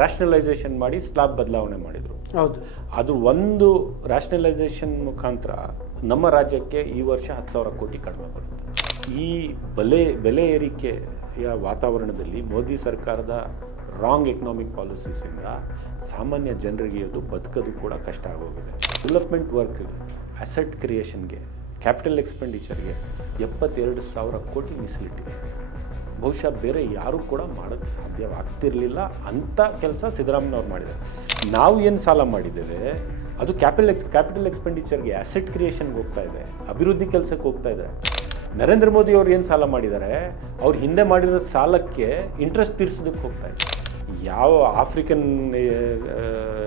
Rationalisation ಮಾಡಿ slab ಬದಲಾವಣೆ ಮಾಡಿದರು. ಹೌದು. ಅದು ಒಂದು ರ್ಯಾಷನಲೈಸೇಷನ್ ಮುಖಾಂತರ ನಮ್ಮ ರಾಜ್ಯಕ್ಕೆ ಈ ವರ್ಷ 10,000 ಕೋಟಿ ಕಡಿಮೆ ಬರುತ್ತೆ. ಈ ಬೆಲೆ ಏರಿಕೆಯ ವಾತಾವರಣದಲ್ಲಿ ಮೋದಿ ಸರ್ಕಾರದ ರಾಂಗ್ ಎಕನಾಮಿಕ್ ಪಾಲಿಸೀಸಿಂದ ಸಾಮಾನ್ಯ ಜನರಿಗೆ ಅದು ಬದುಕೋದು ಕೂಡ ಕಷ್ಟ ಆಗೋಗಿದೆ. ಡೆವಲಪ್ಮೆಂಟ್ ವರ್ಕ್ಗೆ, ಅಸೆಟ್ ಕ್ರಿಯೇಷನ್ಗೆ, ಕ್ಯಾಪಿಟಲ್ ಎಕ್ಸ್ಪೆಂಡಿಚರ್ಗೆ 72,000 ಕೋಟಿ ಮೀಸಲಿಟ್ಟಿದೆ. ಬಹುಶಃ ಬೇರೆ ಯಾರೂ ಕೂಡ ಮಾಡೋಕ್ಕೆ ಸಾಧ್ಯವಾಗ್ತಿರಲಿಲ್ಲ ಅಂಥ ಕೆಲಸ ಸಿದ್ದರಾಮಯ್ಯವ್ರು ಮಾಡಿದ್ದಾರೆ. ನಾವು ಏನು ಸಾಲ ಮಾಡಿದ್ದೇವೆ ಅದು ಕ್ಯಾಪಿಟಲ್ ಎಕ್ಸ್ಪೆಂಡಿಚರ್ಗೆ, ಅಸೆಟ್ ಕ್ರಿಯೇಷನ್ಗೆ ಹೋಗ್ತಾ ಇದೆ, ಅಭಿವೃದ್ಧಿ ಕೆಲಸಕ್ಕೆ ಹೋಗ್ತಾ ಇದೆ. ನರೇಂದ್ರ ಮೋದಿ ಅವ್ರು ಏನು ಸಾಲ ಮಾಡಿದ್ದಾರೆ, ಅವ್ರು ಹಿಂದೆ ಮಾಡಿರೋ ಸಾಲಕ್ಕೆ ಇಂಟ್ರೆಸ್ಟ್ ತೀರಿಸೋದಕ್ಕೆ ಹೋಗ್ತಾ ಇದೆ. ಯಾವ ಆಫ್ರಿಕನ್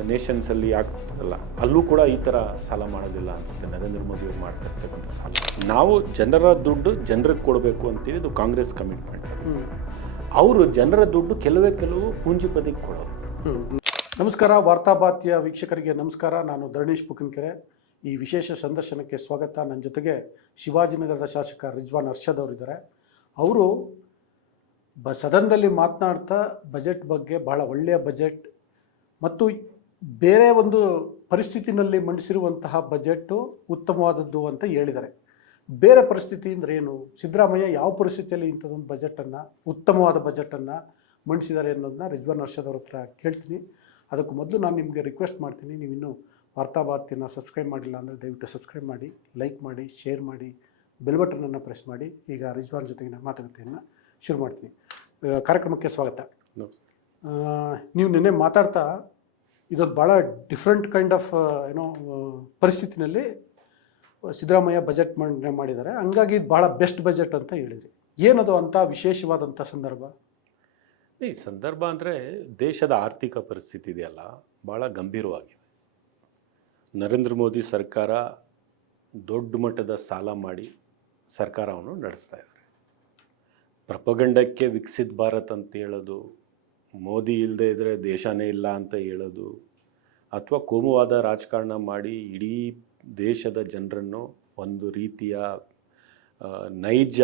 ನೇಷನ್ಸಲ್ಲಿ ಆಗ್ತದಲ್ಲ ಅಲ್ಲೂ ಕೂಡ ಈ ಥರ ಸಾಲ ಮಾಡೋದಿಲ್ಲ ಅನಿಸುತ್ತೆ ನರೇಂದ್ರ ಮೋದಿ ಅವ್ರು ಮಾಡ್ತಾ ಇರ್ತಕ್ಕಂಥ ಸಾಲ. ನಾವು ಜನರ ದುಡ್ಡು ಜನರಿಗೆ ಕೊಡಬೇಕು ಅಂತೀವಿ, ಇದು ಕಾಂಗ್ರೆಸ್ ಕಮಿಟ್ಮೆಂಟ್. ಅವರು ಜನರ ದುಡ್ಡು ಕೆಲವು ಪೂಂಜಿಪದಿಗೆ ಕೊಡೋದು. ನಮಸ್ಕಾರ, ವಾರ್ತಾಭಾರತಿಯ ವೀಕ್ಷಕರಿಗೆ ನಮಸ್ಕಾರ. ನಾನು ಧರಣೀಶ್ ಪುಕನ್ಕೆರೆ. ಈ ವಿಶೇಷ ಸಂದರ್ಶನಕ್ಕೆ ಸ್ವಾಗತ. ನನ್ನ ಜೊತೆಗೆ ಶಿವಾಜಿನಗರದ ಶಾಸಕ ರಿಜ್ವಾನ್ ಅರ್ಷದ್ ಅವರಿದ್ದಾರೆ. ಅವರು ಸದನದಲ್ಲಿ ಮಾತನಾಡ್ತಾ ಬಜೆಟ್ ಬಗ್ಗೆ, ಭಾಳ ಒಳ್ಳೆಯ ಬಜೆಟ್ ಮತ್ತು ಬೇರೆ ಒಂದು ಪರಿಸ್ಥಿತಿನಲ್ಲಿ ಮಂಡಿಸಿರುವಂತಹ ಬಜೆಟ್ಟು ಉತ್ತಮವಾದದ್ದು ಅಂತ ಹೇಳಿದ್ದಾರೆ. ಬೇರೆ ಪರಿಸ್ಥಿತಿ ಅಂದರೆ ಏನು, ಸಿದ್ದರಾಮಯ್ಯ ಯಾವ ಪರಿಸ್ಥಿತಿಯಲ್ಲಿ ಇಂಥದ್ದೊಂದು ಬಜೆಟನ್ನು, ಉತ್ತಮವಾದ ಬಜೆಟನ್ನು ಮಂಡಿಸಿದ್ದಾರೆ ಅನ್ನೋದನ್ನ ರಿಜ್ವಾನ್ ಅರ್ಷದ್ ಅವ್ರ ಹತ್ರ ಕೇಳ್ತೀನಿ. ಅದಕ್ಕೂ ಮೊದಲು ನಾನು ನಿಮಗೆ ರಿಕ್ವೆಸ್ಟ್ ಮಾಡ್ತೀನಿ, ನೀವಿನ್ನೂ ವಾರ್ತಾಭಾರತಿಯನ್ನು ಸಬ್ಸ್ಕ್ರೈಬ್ ಮಾಡಿಲ್ಲ ಅಂದರೆ ದಯವಿಟ್ಟು ಸಬ್ಸ್ಕ್ರೈಬ್ ಮಾಡಿ, ಲೈಕ್ ಮಾಡಿ, ಶೇರ್ ಮಾಡಿ, ಬೆಲ್ ಬಟನನ್ನು ಪ್ರೆಸ್ ಮಾಡಿ. ಈಗ ರಿಜ್ವಾನ್ ಜೊತೆಗಿನ ಮಾತುಕತೆಯನ್ನು ಶುರು ಮಾಡ್ತೀನಿ. ಕಾರ್ಯಕ್ರಮಕ್ಕೆ ಸ್ವಾಗತ. ನೀವು ನಿನ್ನೆ ಮಾತಾಡ್ತಾ ಇದೊಂದು ಭಾಳ ಡಿಫ್ರೆಂಟ್ ಕೈಂಡ್ ಆಫ್ ಪರಿಸ್ಥಿತಿನಲ್ಲಿ ಸಿದ್ದರಾಮಯ್ಯ ಬಜೆಟ್ ಮಂಡನೆ ಮಾಡಿದ್ದಾರೆ, ಹಂಗಾಗಿ ಇದು ಭಾಳ ಬೆಸ್ಟ್ ಬಜೆಟ್ ಅಂತ ಹೇಳಿದ್ರಿ. ಏನದು ಅಂಥ ವಿಶೇಷವಾದಂಥ ಸಂದರ್ಭ? ಈ ಸಂದರ್ಭ ಅಂದರೆ ದೇಶದ ಆರ್ಥಿಕ ಪರಿಸ್ಥಿತಿ ಇದೆಯಲ್ಲ ಭಾಳ ಗಂಭೀರವಾಗಿದೆ. ನರೇಂದ್ರ ಮೋದಿ ಸರ್ಕಾರ ದೊಡ್ಡ ಮಟ್ಟದ ಸಾಲ ಮಾಡಿ ಸರ್ಕಾರವನ್ನು ನಡೆಸ್ತಾ ಇದ್ದಾರೆ. ಪ್ರಪಗಂಡಕ್ಕೆ ವಿಕಸಿತ ಭಾರತ್ ಅಂತ ಹೇಳೋದು, ಮೋದಿ ಇಲ್ಲದೆ ಇದ್ದರೆ ದೇಶನೇ ಇಲ್ಲ ಅಂತ ಹೇಳೋದು, ಅಥವಾ ಕೋಮುವಾದ ರಾಜಕಾರಣ ಮಾಡಿ ಇಡೀ ದೇಶದ ಜನರನ್ನು ಒಂದು ರೀತಿಯ ನೈಜ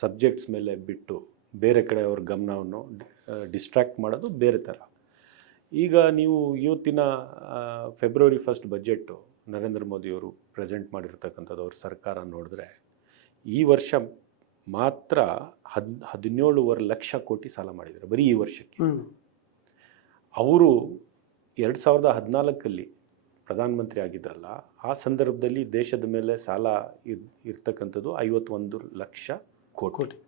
ಸಬ್ಜೆಕ್ಟ್ಸ್ ಮೇಲೆ ಬಿಟ್ಟು ಬೇರೆ ಕಡೆ ಅವ್ರ ಗಮನವನ್ನು ಡಿಸ್ಟ್ರ್ಯಾಕ್ಟ್ ಮಾಡೋದು ಬೇರೆ ಥರ. ಈಗ ನೀವು ಇವತ್ತಿನ ಫೆಬ್ರವರಿ 1 ಬಜೆಟ್ಟು ನರೇಂದ್ರ ಮೋದಿಯವರು ಪ್ರೆಸೆಂಟ್ ಮಾಡಿರ್ತಕ್ಕಂಥದ್ದು ಅವ್ರ ಸರ್ಕಾರ ನೋಡಿದ್ರೆ ಈ ವರ್ಷ ಮಾತ್ರ 17.5 ಲಕ್ಷ ಕೋಟಿ ಸಾಲ ಮಾಡಿದ್ದಾರೆ ಬರೀ ಈ ವರ್ಷಕ್ಕೆ. ಅವರು 2014 ಪ್ರಧಾನಮಂತ್ರಿ ಆಗಿದ್ರಲ್ಲ, ಆ ಸಂದರ್ಭದಲ್ಲಿ ದೇಶದ ಮೇಲೆ ಸಾಲ ಇರ್ತಕ್ಕಂಥದ್ದು 51 ಲಕ್ಷ ಕೋಟಿ.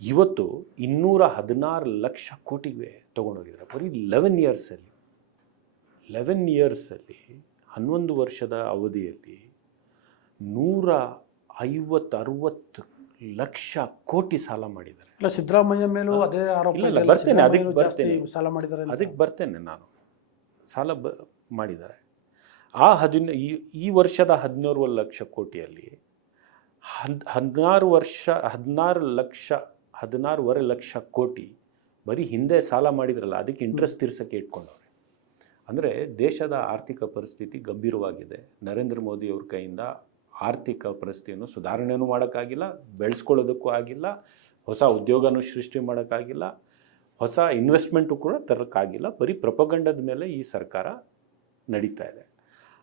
ಇವತ್ತು 216 ಲಕ್ಷ ಕೋಟಿಗೆ ತೊಗೊಂಡೋಗಿದ್ದಾರೆ ಬರೀ 11 ಇಯರ್ಸಲ್ಲಿ. 11 ವರ್ಷದ ಅವಧಿಯಲ್ಲಿ 150-60 ಲಕ್ಷ ಕೋಟಿ ಸಾಲ ಮಾಡಿದ್ದಾರೆ. ಇಲ್ಲ, ಸಿದ್ದರಾಮಯ್ಯ ಮೇಲೂ ಅದೇ ಆರೋಪ. ಬರ್ತೇನೆ, ಸಾಲ ಮಾಡಿದ್ದಾರೆ, ಅದಕ್ಕೆ ಬರ್ತೇನೆ ನಾನು. ಸಾಲ ಮಾಡಿದ್ದಾರೆ. ಈ ವರ್ಷದ 17 ಲಕ್ಷ ಕೋಟಿಯಲ್ಲಿ 16.5 ಲಕ್ಷ ಕೋಟಿ ಬರೀ ಹಿಂದೆ ಸಾಲ ಮಾಡಿದ್ರಲ್ಲ ಅದಕ್ಕೆ ಇಂಟ್ರೆಸ್ಟ್ ತೀರ್ಸೋಕ್ಕೆ ಇಟ್ಕೊಂಡವ್ರೆ. ಅಂದರೆ ದೇಶದ ಆರ್ಥಿಕ ಪರಿಸ್ಥಿತಿ ಗಂಭೀರವಾಗಿದೆ. ನರೇಂದ್ರ ಮೋದಿ ಅವ್ರ ಕೈಯಿಂದ ಆರ್ಥಿಕ ಪರಿಸ್ಥಿತಿಯನ್ನು ಸುಧಾರಣೆಯೂ ಮಾಡೋಕ್ಕಾಗಿಲ್ಲ, ಬೆಳೆಸ್ಕೊಳ್ಳೋದಕ್ಕೂ ಆಗಿಲ್ಲ, ಹೊಸ ಉದ್ಯೋಗನೂ ಸೃಷ್ಟಿ ಮಾಡೋಕ್ಕಾಗಿಲ್ಲ, ಹೊಸ ಇನ್ವೆಸ್ಟ್ಮೆಂಟು ಕೂಡ ತರೋಕ್ಕಾಗಿಲ್ಲ. ಬರೀ ಪ್ರಪಗಂಡದ ಮೇಲೆ ಈ ಸರ್ಕಾರ ನಡೀತಾ ಇದೆ.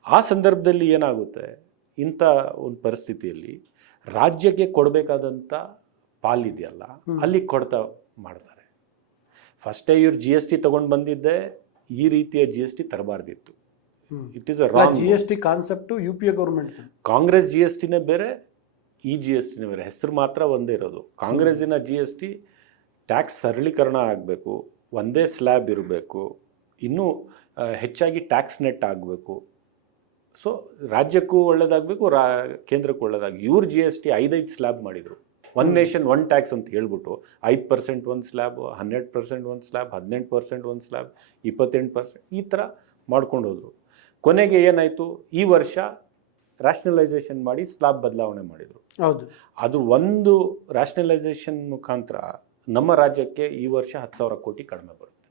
ಆ ಸಂದರ್ಭದಲ್ಲಿ ಏನಾಗುತ್ತೆ, ಇಂಥ ಒಂದು ಪರಿಸ್ಥಿತಿಯಲ್ಲಿ ರಾಜ್ಯಕ್ಕೆ ಕೊಡಬೇಕಾದಂಥ ಪಾಲಿದೆಯಲ್ಲ ಅಲ್ಲಿ ಕೊಡ್ತಾ ಮಾಡ್ತಾರೆ. ಫಸ್ಟೇ ಇವ್ರು GST ತೊಗೊಂಡು ಬಂದಿದ್ದೆ ಈ ರೀತಿಯ GST ತರಬಾರ್ದಿತ್ತು. It is a wrong. GST concept UPA government. Congress GSTನೇ ಬೇರೆ, ಈ GSTನೇ ಬೇರೆ, ಹೆಸರು ಮಾತ್ರ ಒಂದೇ ಇರೋದು. ಕಾಂಗ್ರೆಸ್ಸಿನ GST ಟ್ಯಾಕ್ಸ್ ಸರಳೀಕರಣ ಆಗಬೇಕು, ಒಂದೇ ಸ್ಲ್ಯಾಬ್ ಇರಬೇಕು, ಇನ್ನೂ ಹೆಚ್ಚಾಗಿ ಟ್ಯಾಕ್ಸ್ ನೆಟ್ ಆಗಬೇಕು. ಸೊ ರಾಜ್ಯಕ್ಕೂ ಒಳ್ಳೇದಾಗಬೇಕು, ಕೇಂದ್ರಕ್ಕೂ ಒಳ್ಳೇದಾಗಿ. ಇವ್ರ GST 5 ಸ್ಲ್ಯಾಬ್ ಮಾಡಿದರು. 1 ನೇಷನ್ 1 ಟ್ಯಾಕ್ಸ್ ಅಂತ ಹೇಳ್ಬಿಟ್ಟು 5% ಒಂದು ಸ್ಲ್ಯಾಬ್, 100% ಒಂದು ಸ್ಲ್ಯಾಬ್, 18% ಒಂದು ಸ್ಲ್ಯಾಬ್, 28% ಈ ಥರ ಮಾಡ್ಕೊಂಡು ಹೋದರು. ಕೊನೆಗೆ ಏನಾಯಿತು, ಈ ವರ್ಷ ರ್ಯಾಷನಲೈಸೇಷನ್ ಮಾಡಿ ಸ್ಲ್ಯಾಬ್ ಬದಲಾವಣೆ ಮಾಡಿದರು. ಹೌದು. ಅದು ಒಂದು ರ್ಯಾಷನಲೈಸೇಷನ್ ಮುಖಾಂತರ ನಮ್ಮ ರಾಜ್ಯಕ್ಕೆ ಈ ವರ್ಷ 10,000 ಕೋಟಿ ಕಡಿಮೆ ಬರುತ್ತೆ.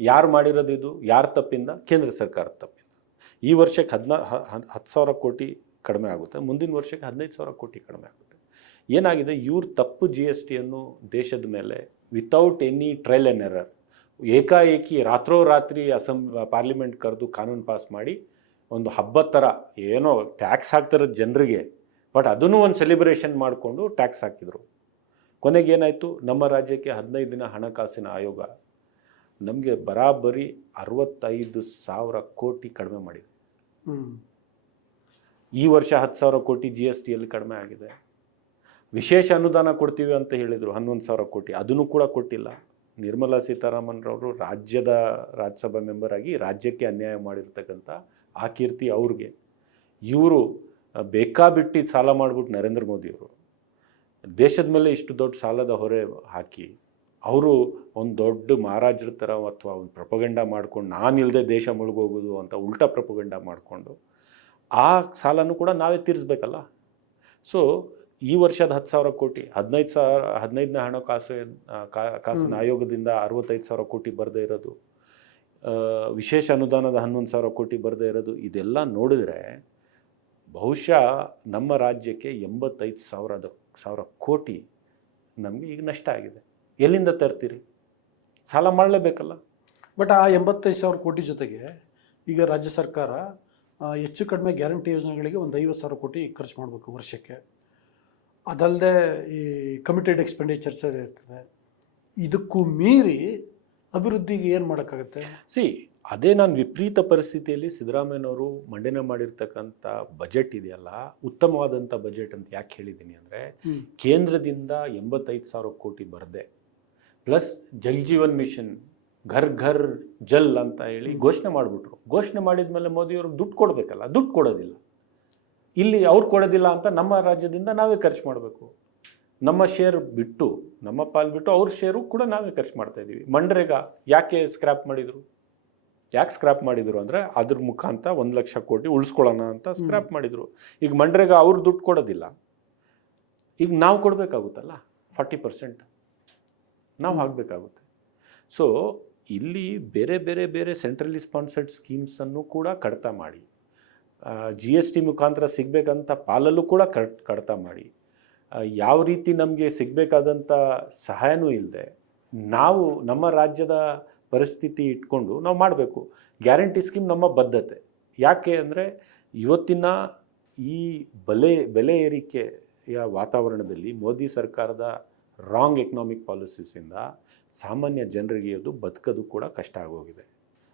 ಯಾರು ಮಾಡಿರೋದು ಇದು? ಯಾರ ತಪ್ಪಿಂದ? ಕೇಂದ್ರ ಸರ್ಕಾರದ ತಪ್ಪಿಂದ. ಈ ವರ್ಷಕ್ಕೆ 10,000 ಕೋಟಿ ಕಡಿಮೆ ಆಗುತ್ತೆ, ಮುಂದಿನ ವರ್ಷಕ್ಕೆ 15,000 ಕೋಟಿ ಕಡಿಮೆ ಆಗುತ್ತೆ. ಏನಾಗಿದೆ, ಇವ್ರ ತಪ್ಪು GSTಯನ್ನು ದೇಶದ ಮೇಲೆ without any trial and error ಏಕಾಏಕಿ ರಾತ್ರೋರಾತ್ರಿ ಪಾರ್ಲಿಮೆಂಟ್ ಕರೆದು ಕಾನೂನು ಪಾಸ್ ಮಾಡಿ ಒಂದು ಹಬ್ಬದ ಥರ ಏನೋ ಟ್ಯಾಕ್ಸ್ ಹಾಕ್ತಿರೋದು ಜನರಿಗೆ, ಬಟ್ ಅದನ್ನು ಒಂದು ಸೆಲೆಬ್ರೇಷನ್ ಮಾಡಿಕೊಂಡು ಟ್ಯಾಕ್ಸ್ ಹಾಕಿದರು. ಕೊನೆಗೆ ಏನಾಯಿತು, ನಮ್ಮ ರಾಜ್ಯಕ್ಕೆ 15 ದಿನ ಹಣಕಾಸಿನ ಆಯೋಗ ನಮಗೆ ಬರಾಬರಿ 65,000 ಕೋಟಿ ಕಡಿಮೆ ಮಾಡಿದೆ. ಈ ವರ್ಷ 10,000 ಕೋಟಿ GSTಯಲ್ಲಿ ಕಡಿಮೆ ಆಗಿದೆ. ವಿಶೇಷ ಅನುದಾನ ಕೊಡ್ತೀವಿ ಅಂತ ಹೇಳಿದರು 11,000 ಕೋಟಿ, ಅದನ್ನು ಕೂಡ ಕೊಟ್ಟಿಲ್ಲ. ನಿರ್ಮಲಾ ಸೀತಾರಾಮನ್ರವರು ರಾಜ್ಯಸಭಾ ಮೆಂಬರ್ ಆಗಿ ರಾಜ್ಯಕ್ಕೆ ಅನ್ಯಾಯ ಮಾಡಿರ್ತಕ್ಕಂಥ ಆ ಕೀರ್ತಿ ಅವ್ರಿಗೆ. ಇವರು ಬೇಕಾಬಿಟ್ಟು ಸಾಲ ಮಾಡಿಬಿಟ್ಟು ನರೇಂದ್ರ ಮೋದಿಯವರು ದೇಶದ ಮೇಲೆ ಇಷ್ಟು ದೊಡ್ಡ ಸಾಲದ ಹೊರೆ ಹಾಕಿ ಅವರು ಒಂದು ದೊಡ್ಡ ಮಹಾರಾಜರ ಥರ ಅಥವಾ ಒಂದು ಪ್ರಪಗಂಡ ಮಾಡ್ಕೊಂಡು ನಾನಿಲ್ಲದೆ ದೇಶ ಮುಳುಗೋಗೋದು ಅಂತ ಉಲ್ಟಾ ಪ್ರಪಗಂಡ ಮಾಡಿಕೊಂಡು ಆ ಸಾಲನೂ ಕೂಡ ನಾವೇ ತೀರಿಸ್ಬೇಕಲ್ಲ. ಸೊ ಈ ವರ್ಷದ 10,000 ಕೋಟಿ 15ನೇ ಹಣಕಾಸಿನ ಆಯೋಗದಿಂದ 65,000 ಕೋಟಿ ಬರದೇ ಇರೋದು, ವಿಶೇಷ ಅನುದಾನದ 11,000 ಕೋಟಿ ಬರದೇ ಇರೋದು, ಇದೆಲ್ಲ ನೋಡಿದ್ರೆ ಬಹುಶಃ ನಮ್ಮ ರಾಜ್ಯಕ್ಕೆ 85,000 ಕೋಟಿ ನಮಗೆ ಈಗ ನಷ್ಟ ಆಗಿದೆ. ಎಲ್ಲಿಂದ ತರ್ತೀರಿ? ಸಾಲ ಮಾಡಲೇಬೇಕಲ್ಲ. ಬಟ್ ಆ 85,000 ಕೋಟಿ ಜೊತೆಗೆ ಈಗ ರಾಜ್ಯ ಸರ್ಕಾರ ಹೆಚ್ಚು ಕಡಿಮೆ ಗ್ಯಾರಂಟಿ ಯೋಜನೆಗಳಿಗೆ ಒಂದು 50,000 ಕೋಟಿ ಖರ್ಚು ಮಾಡಬೇಕು ವರ್ಷಕ್ಕೆ. ಅದಲ್ಲದೆ ಈ ಕಮಿಟೆಡ್ ಎಕ್ಸ್ಪೆಂಡಿಚರ್ಸ್ ಇರ್ತದೆ. ಇದಕ್ಕೂ ಮೀರಿ ಅಭಿವೃದ್ಧಿಗೆ ಏನು ಮಾಡೋಕ್ಕಾಗತ್ತೆ? ಅದೇ ನಾನು ವಿಪರೀತ ಪರಿಸ್ಥಿತಿಯಲ್ಲಿ ಸಿದ್ದರಾಮಯ್ಯನವರು ಮಂಡನೆ ಮಾಡಿರ್ತಕ್ಕಂಥ ಬಜೆಟ್ ಇದೆಯಲ್ಲ, ಉತ್ತಮವಾದಂಥ ಬಜೆಟ್ ಅಂತ ಯಾಕೆ ಹೇಳಿದ್ದೀನಿ ಅಂದರೆ, ಕೇಂದ್ರದಿಂದ 85,000 ಕೋಟಿ ಬರದೆ ಪ್ಲಸ್ ಜಲ್ ಜೀವನ್ ಮಿಷನ್ ಘರ್ ಘರ್ ಜಲ್ ಅಂತ ಹೇಳಿ ಘೋಷಣೆ ಮಾಡಿಬಿಟ್ರು. ಘೋಷಣೆ ಮಾಡಿದ ಮೇಲೆ ಮೋದಿಯವರು ದುಡ್ಡು ಕೊಡಬೇಕಲ್ಲ, ದುಡ್ಡು ಕೊಡೋದಿಲ್ಲ. ಇಲ್ಲಿ ಅವ್ರು ಕೊಡೋದಿಲ್ಲ ಅಂತ ನಮ್ಮ ರಾಜ್ಯದಿಂದ ನಾವೇ ಖರ್ಚು ಮಾಡಬೇಕು. ನಮ್ಮ ಶೇರ್ ಬಿಟ್ಟು, ನಮ್ಮ ಪಾಲು ಬಿಟ್ಟು ಅವ್ರ ಶೇರು ಕೂಡ ನಾವೇ ಖರ್ಚು ಮಾಡ್ತಾಯಿದ್ದೀವಿ. ಮನ್ರೇಗಾ ಯಾಕೆ ಸ್ಕ್ರ್ಯಾಪ್ ಮಾಡಿದರು ಅಂದರೆ ಅದ್ರ ಮುಖಾಂತರ 1,00,000 ಕೋಟಿ ಉಳಿಸ್ಕೊಳ್ಳೋಣ ಅಂತ ಸ್ಕ್ರ್ಯಾಪ್ ಮಾಡಿದರು. ಈಗ ಮನ್ರೇಗಾ ಅವ್ರು ದುಡ್ಡು ಕೊಡೋದಿಲ್ಲ, ಈಗ ನಾವು ಕೊಡಬೇಕಾಗುತ್ತಲ್ಲ, 40% ನಾವು ಹಾಕಬೇಕಾಗುತ್ತೆ. ಸೊ ಇಲ್ಲಿ ಬೇರೆ ಬೇರೆ ಬೇರೆ ಸೆಂಟ್ರಲಿ ಸ್ಪಾನ್ಸರ್ಡ್ ಸ್ಕೀಮ್ಸನ್ನು ಕೂಡ ಕಡಿತ ಮಾಡಿ, GST ಮುಖಾಂತರ ಸಿಗಬೇಕಂತ ಪಾಲಲ್ಲೂ ಕೂಡ ಕಡಿತ ಮಾಡಿ, ಯಾವ ರೀತಿ ನಮಗೆ ಸಿಗಬೇಕಾದಂಥ ಸಹಾಯನೂ ಇಲ್ಲದೆ ನಾವು ನಮ್ಮ ರಾಜ್ಯದ ಪರಿಸ್ಥಿತಿ ಇಟ್ಕೊಂಡು ನಾವು ಮಾಡಬೇಕು. ಗ್ಯಾರಂಟಿ ಸ್ಕೀಮ್ ನಮ್ಮ ಬದ್ಧತೆ. ಯಾಕೆ ಅಂದರೆ ಇವತ್ತಿನ ಈ ಬೆಲೆ ಏರಿಕೆಯ ವಾತಾವರಣದಲ್ಲಿ ಮೋದಿ ಸರ್ಕಾರದ ರಾಂಗ್ ಎಕನಾಮಿಕ್ ಪಾಲಿಸೀಸಿಂದ ಸಾಮಾನ್ಯ ಜನರಿಗೆ ಅದು ಬದುಕೋದು ಕೂಡ ಕಷ್ಟ ಆಗೋಗಿದೆ.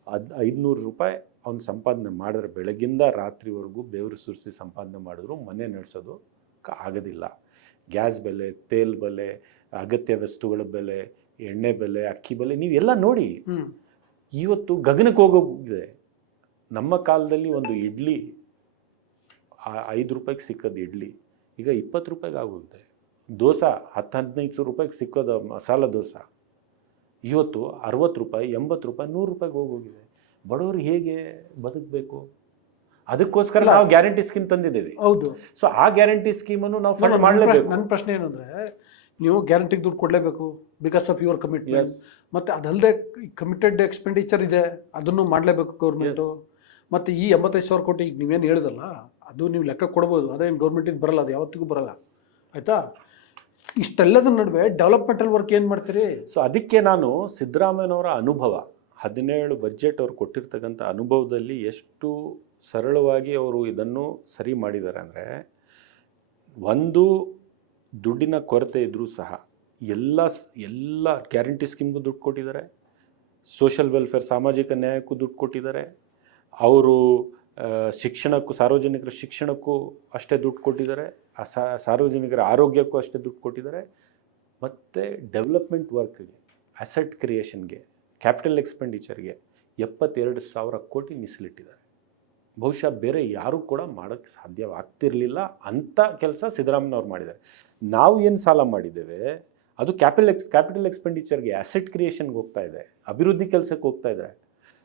500 ರೂಪಾಯಿ ಅವ್ನು ಸಂಪಾದನೆ ಮಾಡಿದ್ರೆ ಬೆಳಗಿಂದ ರಾತ್ರಿವರೆಗೂ ಬೆವರು ಸುರಿಸಿ ಸಂಪಾದನೆ ಮಾಡಿದ್ರು ಮನೆ ನಡೆಸೋದು ಆಗೋದಿಲ್ಲ. ಗ್ಯಾಸ್ ಬೆಲೆ, ತೇಲ್ ಬೆಲೆ, ಅಗತ್ಯ ವಸ್ತುಗಳ ಬೆಲೆ, ಎಣ್ಣೆ ಬೆಲೆ, ಅಕ್ಕಿ ಬೆಲೆ ನೀವೆಲ್ಲ ನೋಡಿ ಇವತ್ತು ಗಗನಕ್ಕೆ ಹೋಗೋಗಿದೆ. ನಮ್ಮ ಕಾಲದಲ್ಲಿ ಒಂದು ಇಡ್ಲಿ 5 ರೂಪಾಯಿಗೆ ಸಿಕ್ಕೋದು ಇಡ್ಲಿ ಈಗ 20 ರೂಪಾಯಿಗೆ ಆಗೋಗಿದೆ. ದೋಸೆ 10-15 ರೂಪಾಯಿಗೆ ಸಿಕ್ಕೋದು ಮಸಾಲ ದೋಸೆ ಇವತ್ತು 60 ರೂಪಾಯಿ, 80 ರೂಪಾಯಿ, 100 ರೂಪಾಯಿಗೆ ಹೋಗೋಗಿದೆ. ಬಡವರು ಹೇಗೆ ಬದುಕಬೇಕು? ಅದಕ್ಕೋಸ್ಕರ ನಾವು ಗ್ಯಾರಂಟಿ ಸ್ಕೀಮ್ ತಂದಿದ್ದೇವೆ. ಹೌದು. ಸೊ ಆ ಗ್ಯಾರಂಟಿ ಸ್ಕೀಮನ್ನು ನಾವು ಫಂಡ್ ಮಾಡಲೇಬೇಕು. ನನ್ನ ಪ್ರಶ್ನೆ ಏನಂದರೆ, ನೀವು ಗ್ಯಾರಂಟಿಗೆ ದುಡ್ಡು ಕೊಡಲೇಬೇಕು ಬಿಕಾಸ್ ಆಫ್ ಯುವರ್ ಕಮಿಟ್ಮೆಂಟ್. ಮತ್ತು ಅದಲ್ಲದೆ ಕಮಿಟೆಡ್ ಎಕ್ಸ್ಪೆಂಡಿಚರ್ ಇದೆ, ಅದನ್ನು ಮಾಡಲೇಬೇಕು ಗೌರ್ಮೆಂಟು. ಮತ್ತು ಈ 85,000 ಕೋಟಿ ಈಗ ನೀವೇನು ಹೇಳಿದಲ್ಲ, ಅದು ನೀವು ಲೆಕ್ಕ ಕೊಡ್ಬೋದು, ಅದೇನು ಗೌರ್ಮೆಂಟಿಗೆ ಬರಲ್ಲ, ಅದು ಯಾವತ್ತಿಗೂ ಬರಲ್ಲ. ಆಯಿತಾ? ಇಷ್ಟೆಲ್ಲದ ನಡುವೆ ಡೆವಲಪ್ಮೆಂಟಲ್ ವರ್ಕ್ ಏನು ಮಾಡ್ತೀರಿ? ಸೊ ಅದಕ್ಕೆ ನಾನು ಸಿದ್ದರಾಮಯ್ಯನವರ ಅನುಭವ 17 ಬಜೆಟ್ ಅವ್ರು ಕೊಟ್ಟಿರ್ತಕ್ಕಂಥ ಅನುಭವದಲ್ಲಿ ಎಷ್ಟು ಸರಳವಾಗಿ ಅವರು ಇದನ್ನು ಸರಿ ಮಾಡಿದ್ದಾರೆ ಅಂದರೆ, ಒಂದು ದುಡ್ಡಿನ ಕೊರತೆ ಇದ್ದರೂ ಸಹ ಎಲ್ಲ ಗ್ಯಾರಂಟಿ ಸ್ಕೀಮ್ಗೂ ದುಡ್ಡು ಕೊಟ್ಟಿದ್ದಾರೆ, ಸೋಷಲ್ ವೆಲ್ಫೇರ್ ಸಾಮಾಜಿಕ ನ್ಯಾಯಕ್ಕೂ ದುಡ್ಡು ಕೊಟ್ಟಿದ್ದಾರೆ, ಅವರು ಶಿಕ್ಷಣಕ್ಕೂ ಸಾರ್ವಜನಿಕರ ಶಿಕ್ಷಣಕ್ಕೂ ಅಷ್ಟೇ ದುಡ್ಡು ಕೊಟ್ಟಿದ್ದಾರೆ, ಸಾರ್ವಜನಿಕರ ಆರೋಗ್ಯಕ್ಕೂ ಅಷ್ಟೇ ದುಡ್ಡು ಕೊಟ್ಟಿದ್ದಾರೆ, ಮತ್ತು ಡೆವಲಪ್ಮೆಂಟ್ ವರ್ಕ್ಗೆ, ಅಸೆಟ್ ಕ್ರಿಯೇಷನ್ಗೆ, ಕ್ಯಾಪಿಟಲ್ ಎಕ್ಸ್ಪೆಂಡಿಚರ್ಗೆ 72,000 ಕೋಟಿ ಮೀಸಲಿಟ್ಟಿದ್ದಾರೆ. ಬಹುಶಃ ಬೇರೆ ಯಾರೂ ಕೂಡ ಮಾಡೋಕ್ಕೆ ಸಾಧ್ಯವಾಗ್ತಿರಲಿಲ್ಲ ಅಂಥ ಕೆಲಸ ಸಿದ್ದರಾಮಯ್ಯನವ್ರು ಮಾಡಿದ್ದಾರೆ. ನಾವು ಏನು ಸಾಲ ಮಾಡಿದ್ದೇವೆ ಅದು ಕ್ಯಾಪಿಟಲ್ ಎಕ್ಸ್ಪೆಂಡಿಚರ್ಗೆ, ಅಸೆಟ್ ಕ್ರಿಯೇಷನ್ಗೆ ಹೋಗ್ತಾ ಇದೆ, ಅಭಿವೃದ್ಧಿ ಕೆಲಸಕ್ಕೆ ಹೋಗ್ತಾ ಇದ್ದಾರೆ.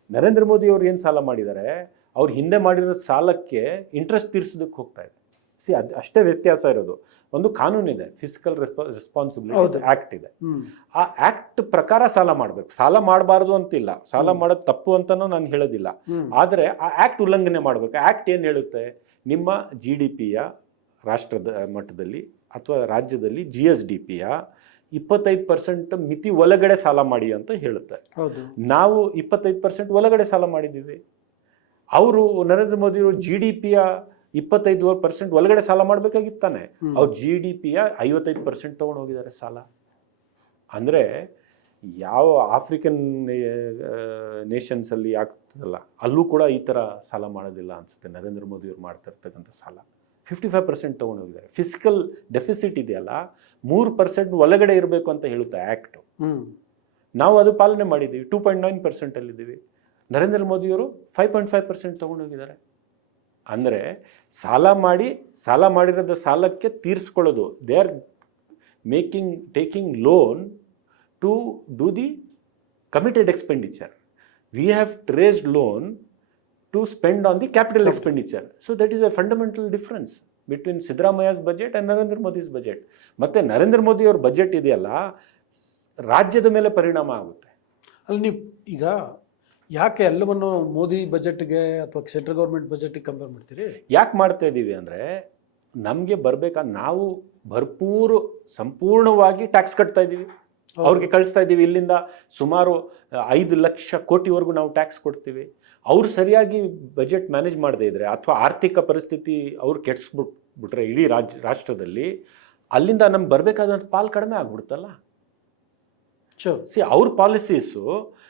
ನರೇಂದ್ರ ಮೋದಿ ಅವರು ಏನು ಸಾಲ ಮಾಡಿದ್ದಾರೆ, ಅವ್ರು ಹಿಂದೆ ಮಾಡಿರೋ ಸಾಲಕ್ಕೆ ಇಂಟ್ರೆಸ್ಟ್ ತೀರಿಸೋದಕ್ಕೆ ಹೋಗ್ತಾ ಇದೆ. ಅದು ಅಷ್ಟೇ ವ್ಯತ್ಯಾಸ ಇರೋದು. ಒಂದು ಕಾನೂನಿದೆ, ಫಿಸಿಕಲ್ ರೆಸ್ಪಾನ್ಸಿಬಿಲಿಟಿ ಆ್ಯಕ್ಟ್ ಇದೆ. ಆ ಆ್ಯಕ್ಟ್ ಪ್ರಕಾರ ಸಾಲ ಮಾಡಬೇಕು, ಸಾಲ ಮಾಡಬಾರ್ದು ಅಂತಿಲ್ಲ, ಸಾಲ ಮಾಡೋದು ತಪ್ಪು ಅಂತಲೂ ನಾನು ಹೇಳೋದಿಲ್ಲ. ಆದರೆ ಆ ಆ್ಯಕ್ಟ್ ಉಲ್ಲಂಘನೆ ಮಾಡಬೇಕು. ಆ್ಯಕ್ಟ್ ಏನು ಹೇಳುತ್ತೆ, ನಿಮ್ಮ GDPಯ ರಾಷ್ಟ್ರದ ಮಟ್ಟದಲ್ಲಿ ಅಥವಾ ರಾಜ್ಯದಲ್ಲಿ GSDPಯ 25% ಮಿತಿ ಒಳಗಡೆ ಸಾಲ ಮಾಡಿ ಅಂತ ಹೇಳುತ್ತೆ. ಹೌದು. ನಾವು 25% ಒಳಗಡೆ ಸಾಲ ಮಾಡಿದ್ದೀವಿ. ಅವರು ನರೇಂದ್ರ ಮೋದಿಯವರು GDP-ಯ 25% ಒಳಗಡೆ ಸಾಲ ಮಾಡಬೇಕಾಗಿತ್ತಾನೆ. ಅವ್ರು GDP-ಯ 55% ತೊಗೊಂಡು ಹೋಗಿದ್ದಾರೆ ಸಾಲ. ಅಂದರೆ ಯಾವ ಆಫ್ರಿಕನ್ ನೇಷನ್ಸಲ್ಲಿ ಆಗ್ತದಲ್ಲ ಅಲ್ಲೂ ಕೂಡ ಈ ಥರ ಸಾಲ ಮಾಡೋದಿಲ್ಲ ಅನಿಸುತ್ತೆ. ನರೇಂದ್ರ ಮೋದಿಯವರು ಮಾಡ್ತಾ ಇರ್ತಕ್ಕಂಥ ಸಾಲ 55% ತೊಗೊಂಡು ಹೋಗಿದ್ದಾರೆ. ಫಿಸಿಕಲ್ ಡೆಫಿಸಿಟ್ ಇದೆಯಲ್ಲ 3% ಒಳಗಡೆ ಇರಬೇಕು ಅಂತ ಹೇಳುತ್ತೆ ಆ್ಯಕ್ಟು. ನಾವು ಅದು ಪಾಲನೆ ಮಾಡಿದ್ದೀವಿ, 2.9%ಅಲ್ಲಿದ್ದೀವಿ. ನರೇಂದ್ರ ಮೋದಿಯವರು 5.5% ತೊಗೊಂಡು ಹೋಗಿದ್ದಾರೆ. ಅಂದರೆ ಸಾಲ ಮಾಡಿರೋದ ಸಾಲಕ್ಕೆ ತೀರಿಸ್ಕೊಳ್ಳೋದು. They are taking loan to do the committed expenditure. We have raised loan to spend on the capital expenditure. So that is a fundamental difference between Siddaramaiya's budget and Narendra Modi's budget. ಮತ್ತೆ ನರೇಂದ್ರ ಮೋದಿ ಅವ್ರ budget ಇದೆಯಲ್ಲ ರಾಜ್ಯದ ಮೇಲೆ ಪರಿಣಾಮ ಆಗುತ್ತೆ. ಅಲ್ಲಿ ನೀವು ಈಗ ಯಾಕೆ ಎಲ್ಲವನ್ನು ಮೋದಿ ಬಜೆಟ್ಗೆ ಅಥವಾ ಸೆಂಟ್ರಲ್ ಗೌರ್ಮೆಂಟ್ ಬಜೆಟ್ಗೆ ಕಂಪೇರ್ ಮಾಡ್ತೀರಿ? ಯಾಕೆ ಮಾಡ್ತಾ ಇದ್ದೀವಿ ಅಂದರೆ ನಮಗೆ ನಾವು ಸಂಪೂರ್ಣವಾಗಿ ಟ್ಯಾಕ್ಸ್ ಕಟ್ತಾ ಇದ್ದೀವಿ, ಅವ್ರಿಗೆ ಕಳಿಸ್ತಾ ಇದ್ದೀವಿ. ಇಲ್ಲಿಂದ ಸುಮಾರು 5 ಲಕ್ಷ ಕೋಟಿವರೆಗೂ ನಾವು ಟ್ಯಾಕ್ಸ್ ಕೊಡ್ತೀವಿ. ಅವ್ರು ಸರಿಯಾಗಿ ಬಜೆಟ್ ಮ್ಯಾನೇಜ್ ಮಾಡದೇ ಇದ್ರೆ ಅಥವಾ ಆರ್ಥಿಕ ಪರಿಸ್ಥಿತಿ ಅವ್ರು ಕೆಡಿಸ್ಬಿಟ್ರೆ ಇಡೀ ರಾಷ್ಟ್ರದಲ್ಲಿ ಅಲ್ಲಿಂದ ನಮ್ಗೆ ಬರಬೇಕಾದಂಥ ಪಾಲು ಕಡಿಮೆ ಆಗ್ಬಿಡುತ್ತಲ್ಲ. ಅವ್ರ ಪಾಲಿಸೀಸು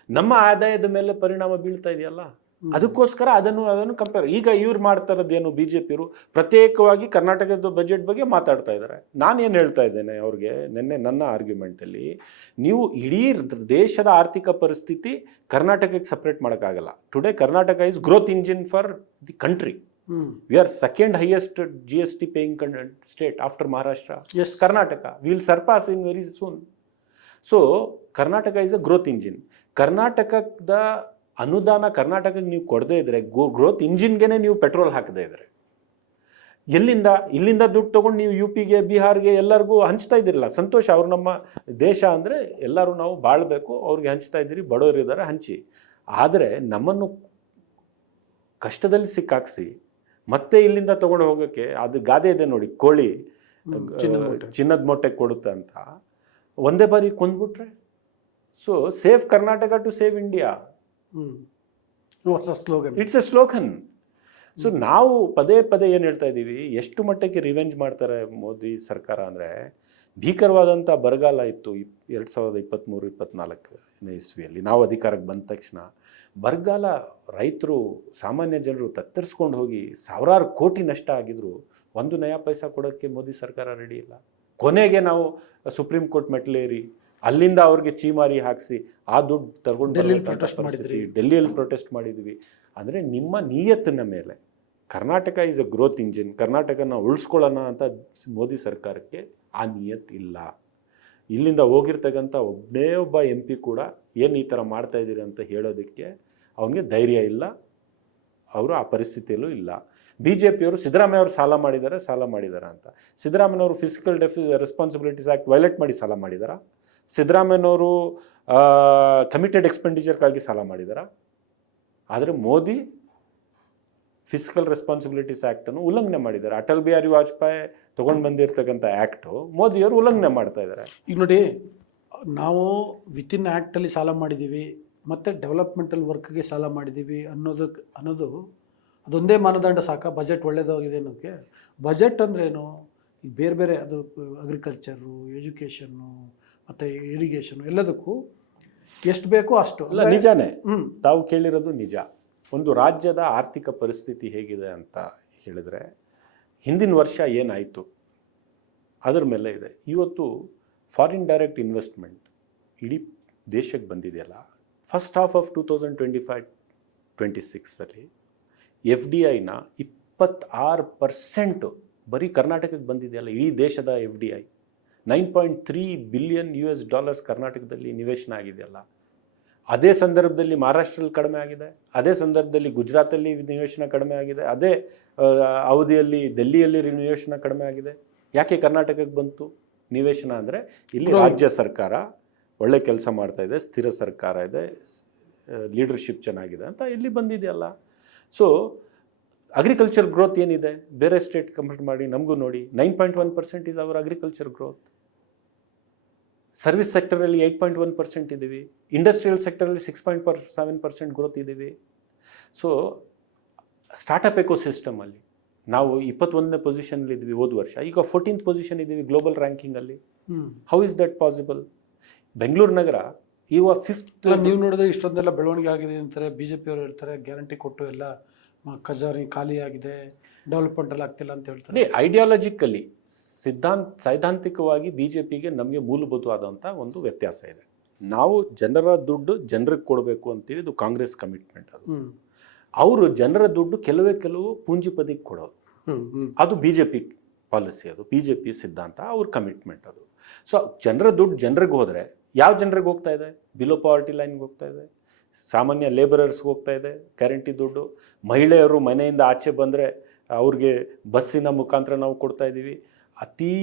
ನಮ್ಮ ಆದಾಯದ ಮೇಲೆ ಪರಿಣಾಮ ಬೀಳ್ತಾ ಇದೆಯಲ್ಲ, ಅದಕ್ಕೋಸ್ಕರ ಅದನ್ನು ಕಂಪೇರ್. ಈಗ ಇವ್ರು ಮಾಡ್ತಾ ಇರೋದೇನು, BJP-ಯವರು ಪ್ರತ್ಯೇಕವಾಗಿ ಕರ್ನಾಟಕದ ಬಜೆಟ್ ಬಗ್ಗೆ ಮಾತಾಡ್ತಾ ಇದ್ದಾರೆ. ನಾನೇನು ಹೇಳ್ತಾ ಇದ್ದೇನೆ ಅವ್ರಿಗೆ ನಿನ್ನೆ ನನ್ನ ಆರ್ಗ್ಯುಮೆಂಟಲ್ಲಿ, ನೀವು ಇಡೀ ದೇಶದ ಆರ್ಥಿಕ ಪರಿಸ್ಥಿತಿ ಕರ್ನಾಟಕಕ್ಕೆ ಸಪ್ರೇಟ್ ಮಾಡೋಕ್ಕಾಗಲ್ಲ. Today Karnataka is growth engine for the country. We are second highest GST paying state after Maharashtra. Karnataka will surpass in very soon. So Karnataka is a growth engine. ಕರ್ನಾಟಕದ ಅನುದಾನ ಕರ್ನಾಟಕಕ್ಕೆ ನೀವು ಕೊಡದೇ ಇದ್ರೆ, ಗ್ರೋತ್ ಇಂಜಿನ್ಗೆ ನೀವು ಪೆಟ್ರೋಲ್ ಹಾಕದೇ ಇದ್ರೆ, ಇಲ್ಲಿಂದ ದುಡ್ಡು ತೊಗೊಂಡು ನೀವು UP-ಗೆ ಬಿಹಾರ್ಗೆ ಎಲ್ಲರಿಗೂ ಹಂಚ್ತಾ ಇದ್ದೀರಲ್ಲ, ಸಂತೋಷ. ಅವ್ರು ನಮ್ಮ ದೇಶ ಅಂದರೆ ಎಲ್ಲರೂ ನಾವು ಬಾಳಬೇಕು, ಅವ್ರಿಗೆ ಹಂಚ್ತಾ ಇದ್ದೀರಿ, ಬಡವರಿದ್ದಾರೆ ಹಂಚಿ. ಆದರೆ ನಮ್ಮನ್ನು ಕಷ್ಟದಲ್ಲಿ ಸಿಕ್ಕಾಕ್ಸಿ ಮತ್ತೆ ಇಲ್ಲಿಂದ ತೊಗೊಂಡು ಹೋಗೋಕ್ಕೆ ಅದು ಗಾದೆ ಇದೆ ನೋಡಿ, ಕೋಳಿ ಚಿನ್ನದ ಮೊಟ್ಟೆ ಕೊಡುತ್ತೆ ಅಂತ ಒಂದೇ ಬಾರಿ ಕೊಂದ್ಬಿಟ್ರೆ. So save Karnataka to save India, it's a slogan. So ನಾವು ಪದೇ ಏನು ಹೇಳ್ತಾ ಇದ್ದೀವಿ, ಎಷ್ಟು ಮಟ್ಟಕ್ಕೆ ರಿವೆಂಜ್ ಮಾಡ್ತಾರೆ ಮೋದಿ ಸರ್ಕಾರ ಅಂದರೆ, ಭೀಕರವಾದಂಥ ಬರಗಾಲ ಇತ್ತು 2023-24 ಇಸ್ವಿಯಲ್ಲಿ. ನಾವು ಅಧಿಕಾರಕ್ಕೆ ಬಂದ ತಕ್ಷಣ ಬರಗಾಲ, ರೈತರು ಸಾಮಾನ್ಯ ಜನರು ತತ್ತರಿಸ್ಕೊಂಡು ಹೋಗಿ ಸಾವಿರಾರು ಕೋಟಿ ನಷ್ಟ ಆಗಿದ್ರು 1 ನಯಾ ಪೈಸಾ ಕೊಡೋಕ್ಕೆ ಮೋದಿ ಸರ್ಕಾರ ರೆಡಿ ಇಲ್ಲ. ಕೊನೆಗೆ ನಾವು ಸುಪ್ರೀಂ ಕೋರ್ಟ್ ಮೆಟ್ಲೇರಿ ಅಲ್ಲಿಂದ ಅವ್ರಿಗೆ ಚೀಮಾರಿ ಹಾಕಿಸಿ ಆ ದುಡ್ಡು ತಗೊಂಡು ಡೆಲ್ಲಿಯಲ್ಲಿ ಪ್ರೊಟೆಸ್ಟ್ ಮಾಡಿದ್ವಿ. ಅಂದರೆ ನಿಮ್ಮ ನಿಯತ್ತಿನ ಮೇಲೆ Karnataka is a growth engine, ಕರ್ನಾಟಕನ ಉಳಿಸ್ಕೊಳ್ಳೋಣ ಅಂತ ಮೋದಿ ಸರ್ಕಾರಕ್ಕೆ ಆ ನಿಯತ್ ಇಲ್ಲ. ಇಲ್ಲಿಂದ ಹೋಗಿರ್ತಕ್ಕಂಥ ಒಬ್ಬ MP ಕೂಡ ಏನು ಈ ಥರ ಮಾಡ್ತಾ ಇದ್ದೀರಿ ಅಂತ ಹೇಳೋದಕ್ಕೆ ಅವನಿಗೆ ಧೈರ್ಯ ಇಲ್ಲ, ಅವರು ಆ ಪರಿಸ್ಥಿತಿಯಲ್ಲೂ ಇಲ್ಲ. BJP-ಯವರು ಸಿದ್ದರಾಮಯ್ಯವರು ಸಾಲ ಮಾಡಿದ್ದಾರೆ ಅಂತ. ಸಿದ್ದರಾಮಯ್ಯವರು ಫಿಸಿಕಲ್ ರೆಸ್ಪಾನ್ಸಿಬಿಲಿಟೀಸ್ ಆ್ಯಕ್ಟ್ ವೈಲೇಟ್ ಮಾಡಿ ಸಾಲ ಮಾಡಿದಾರಾ? ಸಿದ್ದರಾಮಯ್ಯನವರು ಕಮಿಟೆಡ್ ಎಕ್ಸ್ಪೆಂಡಿಚರ್ಗಾಗಿ ಸಾಲ ಮಾಡಿದಾರಾ? ಆದರೆ ಮೋದಿ ಫಿಸಿಕಲ್ ರೆಸ್ಪಾನ್ಸಿಬಿಲಿಟೀಸ್ ಆ್ಯಕ್ಟನ್ನು ಉಲ್ಲಂಘನೆ ಮಾಡಿದ್ದಾರೆ. ಅಟಲ್ ಬಿಹಾರಿ ವಾಜಪೇಯಿ ತೊಗೊಂಡು ಬಂದಿರತಕ್ಕಂಥ ಆ್ಯಕ್ಟು ಮೋದಿಯವರು ಉಲ್ಲಂಘನೆ ಮಾಡ್ತಾ ಇದ್ದಾರೆ. ಈಗ ನೋಡಿ, ನಾವು ವಿತಿನ್ ಆ್ಯಕ್ಟಲ್ಲಿ ಸಾಲ ಮಾಡಿದ್ದೀವಿ ಮತ್ತು ಡೆವಲಪ್ಮೆಂಟಲ್ ವರ್ಕ್ಗೆ ಸಾಲ ಮಾಡಿದ್ದೀವಿ ಅನ್ನೋದು ಅದೊಂದೇ ಮಾನದಂಡ ಸಾಕ? ಬಜೆಟ್ ಒಳ್ಳೆಯದಾಗಿದೆ ಅನ್ನೋಕ್ಕೆ? ಬಜೆಟ್ ಅಂದ್ರೇನು? ಈಗ ಬೇರೆ ಅದು ಅಗ್ರಿಕಲ್ಚರು, ಎಜುಕೇಷನ್ನು ಮತ್ತು ಇರಿಗೇಷನು ಎಲ್ಲದಕ್ಕೂ ಎಷ್ಟು ಬೇಕೋ ಅಷ್ಟು. ಅಲ್ಲ, ನಿಜಾನೇ ತಾವು ಕೇಳಿರೋದು ನಿಜ. ಒಂದು ರಾಜ್ಯದ ಆರ್ಥಿಕ ಪರಿಸ್ಥಿತಿ ಹೇಗಿದೆ ಅಂತ ಹೇಳಿದರೆ, ಹಿಂದಿನ ವರ್ಷ ಏನಾಯಿತು ಅದರ ಮೇಲೆ ಇದೆ. ಇವತ್ತು ಫಾರಿನ್ ಡೈರೆಕ್ಟ್ ಇನ್ವೆಸ್ಟ್ಮೆಂಟ್ ಇಡೀ ದೇಶಕ್ಕೆ ಬಂದಿದೆಯಲ್ಲ, ಫಸ್ಟ್ ಹಾಫ್ ಆಫ್ 2025-26 FDI-ನ 26% ಬರೀ ಕರ್ನಾಟಕಕ್ಕೆ ಬಂದಿದೆಯಲ್ಲ. ಇಡೀ ದೇಶದ FDI $9.3 ಬಿಲಿಯನ್ ಕರ್ನಾಟಕದಲ್ಲಿ ನಿವೇಶನ ಆಗಿದೆಯಲ್ಲ. ಅದೇ ಸಂದರ್ಭದಲ್ಲಿ ಮಹಾರಾಷ್ಟ್ರಲ್ಲಿ ಕಡಿಮೆ ಆಗಿದೆ, ಅದೇ ಸಂದರ್ಭದಲ್ಲಿ ಗುಜರಾತಲ್ಲಿ ನಿವೇಶನ ಕಡಿಮೆ ಆಗಿದೆ, ಅದೇ ಅವಧಿಯಲ್ಲಿ ಡೆಲ್ಲಿಯಲ್ಲಿ ನಿವೇಶನ ಕಡಿಮೆ ಆಗಿದೆ. ಯಾಕೆ ಕರ್ನಾಟಕಕ್ಕೆ ಬಂತು ನಿವೇಶನ ಅಂದರೆ, ಇಲ್ಲಿ ರಾಜ್ಯ ಸರ್ಕಾರ ಒಳ್ಳೆ ಕೆಲಸ ಮಾಡ್ತಾ ಇದೆ, ಸ್ಥಿರ ಸರ್ಕಾರ ಇದೆ, ಲೀಡರ್ಶಿಪ್ ಚೆನ್ನಾಗಿದೆ ಅಂತ ಇಲ್ಲಿ ಬಂದಿದೆಯಲ್ಲ. ಸೊ ಅಗ್ರಿಕಲ್ಚರ್ ಗ್ರೋತ್ ಏನಿದೆ ಬೇರೆ ಸ್ಟೇಟ್ ಕಂಪೇರ್ ಮಾಡಿ ನಮಗೂ ನೋಡಿ, 9.1% is our agriculture growth. Service ಸೆಕ್ಟರಲ್ಲಿ 8.1% ಇದ್ದೀವಿ, ಇಂಡಸ್ಟ್ರಿಯಲ್ ಸೆಕ್ಟರಲ್ಲಿ 6.7% ಗ್ರೋತ್ ಇದ್ದೀವಿ. ಸೊ ಸ್ಟಾರ್ಟಪ್ ಎಕೋಸಿಸ್ಟಮಲ್ಲಿ ನಾವು 21ನೇ ಪೊಸಿಷನಲ್ಲಿ ಇದ್ವಿ ಹೋದ ವರ್ಷ, ಈಗ 14th ಪೊಸಿಷನ್ ಇದ್ದೀವಿ ಗ್ಲೋಬಲ್ ರ್ಯಾಂಕಿಂಗಲ್ಲಿ. How is that possible? Bengaluru ನಗರ ಈಗ 5th. ನೀವು ನೋಡಿದ್ರೆ ಇಷ್ಟೊಂದೆಲ್ಲ ಬೆಳವಣಿಗೆ ಆಗಿದೆ ಅಂತಾರೆ, BJP ಅವರು ಹೇಳ್ತಾರೆ ಗ್ಯಾರಂಟಿ ಕೊಟ್ಟು ಎಲ್ಲ ಖಜಾನೆ ಖಾಲಿ ಆಗಿದೆ, ಡೆವಲಪ್ಮೆಂಟ್ ಎಲ್ಲ ಆಗ್ತಿಲ್ಲ ಅಂತ ಹೇಳ್ತಾರೆ. ಐಡಿಯಾಲಜಿಕಲಿ ಸೈದ್ಧಾಂತಿಕವಾಗಿ BJPಗೆ ನಮಗೆ ಮೂಲಭೂತವಾದಂಥ ಒಂದು ವ್ಯತ್ಯಾಸ ಇದೆ. ನಾವು ಜನರ ದುಡ್ಡು ಜನರಿಗೆ ಕೊಡಬೇಕು ಅಂತೀವಿ, ಇದು ಕಾಂಗ್ರೆಸ್ ಕಮಿಟ್ಮೆಂಟ್. ಅದು ಅವರು ಜನರ ದುಡ್ಡು ಕೆಲವು ಪೂಂಜಿಪದಿಗೆ ಕೊಡೋದು, ಅದು BJP ಪಾಲಿಸಿ, ಅದು BJP ಸಿದ್ಧಾಂತ, ಅವ್ರ ಕಮಿಟ್ಮೆಂಟ್ ಅದು. ಸೊ ಜನರ ದುಡ್ಡು ಜನರಿಗೆ ಹೋದರೆ ಯಾವ ಜನರಿಗೆ ಹೋಗ್ತಾ ಇದೆ? ಬಿಲೋ ಪಾವರ್ಟಿ ಲೈನ್ಗೆ ಹೋಗ್ತಾ ಇದೆ, ಸಾಮಾನ್ಯ ಲೇಬರರ್ಸ್ಗೆ ಹೋಗ್ತಾ ಇದೆ ಗ್ಯಾರಂಟಿ ದುಡ್ಡು. ಮಹಿಳೆಯರು ಮನೆಯಿಂದ ಆಚೆ ಬಂದರೆ ಅವ್ರಿಗೆ ಬಸ್ಸಿನ ಮುಖಾಂತರ ನಾವು ಕೊಡ್ತಾ ಇದ್ದೀವಿ. ಅತೀ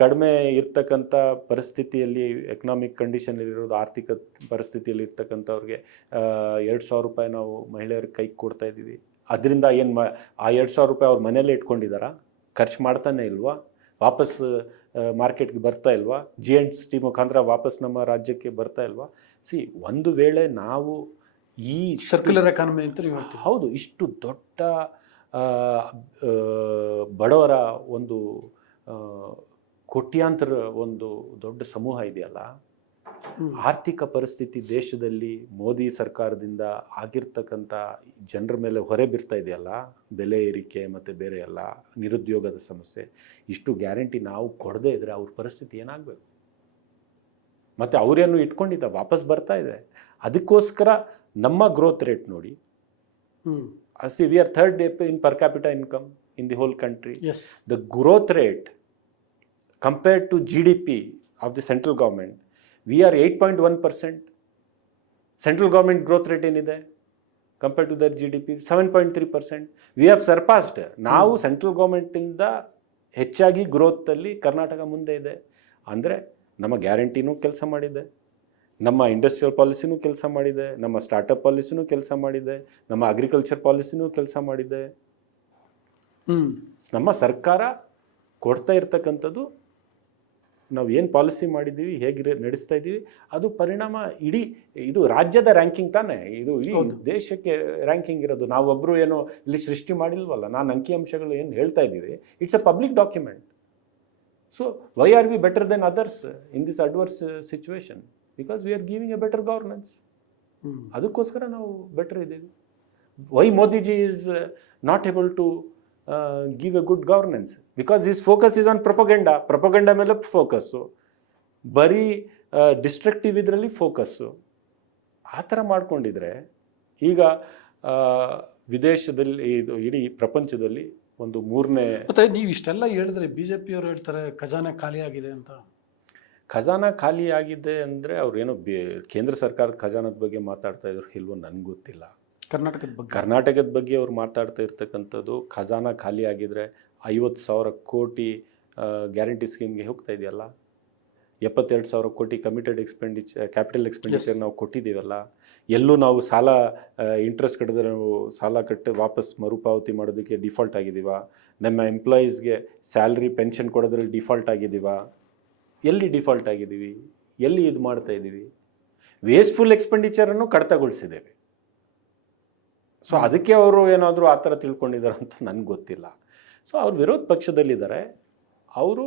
ಕಡಿಮೆ ಇರ್ತಕ್ಕಂಥ ಪರಿಸ್ಥಿತಿಯಲ್ಲಿ, ಎಕನಾಮಿಕ್ ಕಂಡೀಷನಲ್ಲಿರೋದು, ಆರ್ಥಿಕ ಪರಿಸ್ಥಿತಿಯಲ್ಲಿ ಇರ್ತಕ್ಕಂಥವ್ರಿಗೆ 2,000 ರೂಪಾಯಿ ನಾವು ಮಹಿಳೆಯರಿಗೆ ಕೈಗೆ ಕೊಡ್ತಾ ಇದ್ದೀವಿ. ಅದರಿಂದ ಏನು ಆ 2,000 ರೂಪಾಯಿ ಅವ್ರ ಮನೆಯಲ್ಲೇ ಇಟ್ಕೊಂಡಿದ್ದಾರಾ? ಖರ್ಚು ಮಾಡ್ತಾನೆ ಇಲ್ವಾ? ವಾಪಸ್ ಮಾರ್ಕೆಟ್ಗೆ ಬರ್ತಾ ಇಲ್ವಾ? GST ಮುಖಾಂತರ ವಾಪಸ್ ನಮ್ಮ ರಾಜ್ಯಕ್ಕೆ ಬರ್ತಾ ಇಲ್ವಾ? ಒಂದು ವೇಳೆ ನಾವು ಈ ಸರ್ಕ್ಯುಲರ್ ಎಕಾನಮಿ ಅಂತ ನೀವು ಹೇಳ್ತೀವಿ. ಹೌದು, ಇಷ್ಟು ದೊಡ್ಡ ಬಡವರ ಒಂದು ಕೋಟ್ಯಾಂತರ ಒಂದು ದೊಡ್ಡ ಸಮೂಹ ಇದೆಯಲ್ಲ, ಆರ್ಥಿಕ ಪರಿಸ್ಥಿತಿ ದೇಶದಲ್ಲಿ ಮೋದಿ ಸರ್ಕಾರದಿಂದ ಆಗಿರ್ತಕ್ಕಂಥ ಜನರ ಮೇಲೆ ಹೊರೆ ಬೀರ್ತಾ ಇದೆಯಲ್ಲ, ಬೆಲೆ ಏರಿಕೆ ಮತ್ತು ಬೇರೆ ಎಲ್ಲ ನಿರುದ್ಯೋಗದ ಸಮಸ್ಯೆ, ಇಷ್ಟು ಗ್ಯಾರಂಟಿ ನಾವು ಕೊಡದೇ ಇದ್ದರೆ ಅವ್ರ ಪರಿಸ್ಥಿತಿ ಏನಾಗಬೇಕು? ಮತ್ತು ಅವರೇನು ಇಟ್ಕೊಂಡಿದ್ದ ವಾಪಸ್ ಬರ್ತಾ ಇದೆ. ಅದಕ್ಕೋಸ್ಕರ ನಮ್ಮ ಗ್ರೋತ್ ರೇಟ್ ನೋಡಿ, we are third in per capital income in the whole country. Yes. The growth rate compared to GDP of the central government, we are 8.1%. Central government growth rate ಏನಿದೆ compared to their GDP 7.3%. We have surpassed. ನಾವು central ಗೌರ್ಮೆಂಟಿಂದ ಹೆಚ್ಚಾಗಿ ಗ್ರೋತಲ್ಲಿ ಕರ್ನಾಟಕ ಮುಂದೆ ಇದೆ. ಅಂದರೆ ನಮ್ಮ ಗ್ಯಾರಂಟಿನೂ ಕೆಲಸ ಮಾಡಿದೆ, ನಮ್ಮ ಇಂಡಸ್ಟ್ರಿಯಲ್ ಪಾಲಿಸಿನೂ ಕೆಲಸ ಮಾಡಿದೆ, ನಮ್ಮ ಸ್ಟಾರ್ಟಪ್ ಪಾಲಿಸಿನೂ ಕೆಲಸ ಮಾಡಿದೆ, ನಮ್ಮ ಅಗ್ರಿಕಲ್ಚರ್ ಪಾಲಿಸಿನೂ ಕೆಲಸ ಮಾಡಿದೆ. ನಮ್ಮ ಸರ್ಕಾರ ಕೊಡ್ತಾ ಇರ್ತಕ್ಕಂಥದ್ದು, ನಾವು ಏನು ಪಾಲಿಸಿ ಮಾಡಿದ್ದೀವಿ, ಹೇಗೆ ನಡೆಸ್ತಾ ಇದ್ದೀವಿ, ಅದು ಪರಿಣಾಮ ಇಡೀ ಇದು ರಾಜ್ಯದ ರ್ಯಾಂಕಿಂಗ್ ತಾನೇ, ಇದು ಈ ದೇಶಕ್ಕೆ ರ್ಯಾಂಕಿಂಗ್ ಇರೋದು. ನಾವೊಬ್ಬರು ಏನೋ ಇಲ್ಲಿ ಸೃಷ್ಟಿ ಮಾಡಿಲ್ವಲ್ಲ, ನಾನು ಅಂಕಿಅಂಶಗಳು ಏನು ಹೇಳ್ತಾ ಇದ್ದೀವಿ, it's a public document. So why are we better then others in this adverse situation? Because we are giving a better governance. ಅದಕ್ಕೋಸ್ಕರ ನಾವು ಬೆಟರ್ ಇದ್ದೀವಿ. Why Modiji is not able to give a good governance? Because his focus is on propaganda ಮೇಲೆ focus, ಬರೀ destructive ಇದರಲ್ಲಿ focus. ಆ ಥರ ಮಾಡ್ಕೊಂಡಿದ್ರೆ ಈಗ ವಿದೇಶದಲ್ಲಿ, ಇದು ಇಡೀ ಪ್ರಪಂಚದಲ್ಲಿ ಒಂದು 3ನೇ. ಮತ್ತು ನೀವು ಇಷ್ಟೆಲ್ಲ ಹೇಳಿದ್ರೆ BJP ಅವರು ಹೇಳ್ತಾರೆ ಖಜಾನೆ ಖಾಲಿ ಆಗಿದೆ ಅಂತ. ಖಜಾನ ಖಾಲಿ ಆಗಿದೆ ಅಂದರೆ ಅವ್ರೇನೋ ಕೇಂದ್ರ ಸರ್ಕಾರದ ಖಜಾನದ ಬಗ್ಗೆ ಮಾತಾಡ್ತಾ ಇದ್ರು ಇಲ್ವೋ ನನಗೆ ಗೊತ್ತಿಲ್ಲ. ಕರ್ನಾಟಕದ ಬಗ್ಗೆ ಅವ್ರು ಮಾತಾಡ್ತಾ ಇರ್ತಕ್ಕಂಥದ್ದು, ಖಜಾನ ಖಾಲಿ ಆಗಿದ್ರೆ 50,000 ಕೋಟಿ ಗ್ಯಾರಂಟಿ ಸ್ಕೀಮ್ಗೆ ಹೋಗ್ತಾ ಇದೆಯಲ್ಲ, 72,000 ಕೋಟಿ ಕಮಿಟೆಡ್ ಕ್ಯಾಪಿಟಲ್ ಎಕ್ಸ್ಪೆಂಡಿಚರ್ ನಾವು ಕೊಟ್ಟಿದ್ದೀವಲ್ಲ, ಎಲ್ಲೂ ನಾವು ಸಾಲ ಇಂಟ್ರೆಸ್ಟ್ ಕಟ್ಟಿದ್ರೆ ನಾವು ಸಾಲ ಕಟ್ಟಿ ವಾಪಸ್ ಮರುಪಾವತಿ ಮಾಡೋದಕ್ಕೆ ಡಿಫಾಲ್ಟ್ ಆಗಿದ್ದೀವ? ನಮ್ಮ ಎಂಪ್ಲಾಯೀಸ್ಗೆ ಸ್ಯಾಲ್ರಿ ಪೆನ್ಷನ್ ಕೊಡೋದ್ರಲ್ಲಿ ಡಿಫಾಲ್ಟ್ ಆಗಿದ್ದೀವ? ಎಲ್ಲಿ ಡಿಫಾಲ್ಟ್ ಆಗಿದ್ದೀವಿ? ಎಲ್ಲಿ ಇದು ಮಾಡ್ತಾ ಇದ್ದೀವಿ? ವೇಸ್ಟ್ಫುಲ್ ಎಕ್ಸ್ಪೆಂಡಿಚರನ್ನು ಕಡಿತಗೊಳಿಸಿದ್ದೇವೆ. ಸೊ ಅದಕ್ಕೆ ಅವರು ಏನಾದರೂ ಆ ಥರ ತಿಳ್ಕೊಂಡಿದ್ದಾರೆ ಅಂತ ನನಗೆ ಗೊತ್ತಿಲ್ಲ. ಸೊ ಅವ್ರು ವಿರೋಧ ಪಕ್ಷದಲ್ಲಿದ್ದಾರೆ. ಅವರು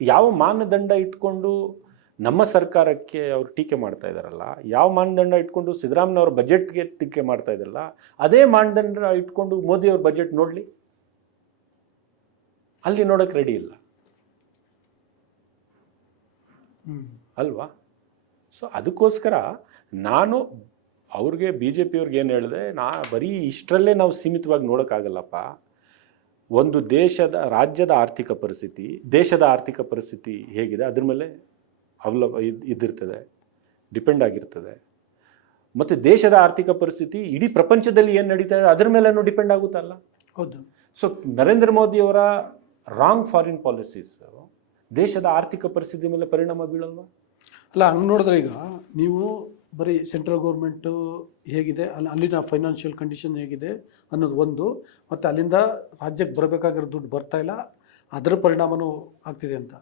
ಯಾವ ಮಾನದಂಡ ಇಟ್ಕೊಂಡು ನಮ್ಮ ಸರ್ಕಾರಕ್ಕೆ ಅವರು ಟೀಕೆ ಮಾಡ್ತಾ ಇದ್ದಾರಲ್ಲ, ಯಾವ ಮಾನದಂಡ ಇಟ್ಕೊಂಡು ಸಿದ್ದರಾಮಯ್ಯವ್ರ ಬಜೆಟ್ಗೆ ಟೀಕೆ ಮಾಡ್ತಾ ಇದ್ದಾರಲ್ಲ, ಅದೇ ಮಾನದಂಡ ಇಟ್ಕೊಂಡು ಮೋದಿಯವ್ರ ಬಜೆಟ್ ನೋಡಲಿ, ಅಲ್ಲಿ ನೋಡೋಕ್ಕೆ ರೆಡಿ ಇಲ್ಲ ಅಲ್ವಾ? ಸೊ ಅದಕ್ಕೋಸ್ಕರ ನಾನು ಅವ್ರಿಗೆ, BJP-ಅವ್ರಿಗೆ ಏನು ಹೇಳಿದೆ, ಬರೀ ಇಷ್ಟರಲ್ಲೇ ನಾವು ಸೀಮಿತವಾಗಿ ನೋಡೋಕ್ಕಾಗಲ್ಲಪ್ಪ. ಒಂದು ರಾಜ್ಯದ ಆರ್ಥಿಕ ಪರಿಸ್ಥಿತಿ, ದೇಶದ ಆರ್ಥಿಕ ಪರಿಸ್ಥಿತಿ ಹೇಗಿದೆ ಅದ್ರ ಮೇಲೆ ಇದಿರ್ತದೆ, ಡಿಪೆಂಡ್ ಆಗಿರ್ತದೆ. ಮತ್ತು ದೇಶದ ಆರ್ಥಿಕ ಪರಿಸ್ಥಿತಿ ಇಡೀ ಪ್ರಪಂಚದಲ್ಲಿ ಏನು ನಡೀತಾ ಇದೆ ಅದ್ರ ಮೇಲೂ ಡಿಪೆಂಡ್ ಆಗುತ್ತಲ್ಲ. ಹೌದು. ಸೊ ನರೇಂದ್ರ ಮೋದಿಯವರ ರಾಂಗ್ ಫಾರಿನ್ ಪಾಲಿಸೀಸ್ ದೇಶದ ಆರ್ಥಿಕ ಪರಿಸ್ಥಿತಿ ಮೇಲೆ ಪರಿಣಾಮ ಬೀಳಲ್ವಾ? ಅಲ್ಲ, ಹಂಗೆ ನೋಡಿದ್ರೆ ಈಗ ನೀವು ಬರೀ ಸೆಂಟ್ರಲ್ ಗೌರ್ಮೆಂಟು ಹೇಗಿದೆ, ಅಲ್ಲಿನ ಫೈನಾನ್ಷಿಯಲ್ ಕಂಡೀಷನ್ ಹೇಗಿದೆ ಅನ್ನೋದು ಒಂದು, ಮತ್ತು ಅಲ್ಲಿಂದ ರಾಜ್ಯಕ್ಕೆ ಬರಬೇಕಾಗಿರೋ ದುಡ್ಡು ಬರ್ತಾಯಿಲ್ಲ, ಅದರ ಪರಿಣಾಮನೂ ಆಗ್ತಿದೆ ಅಂತ.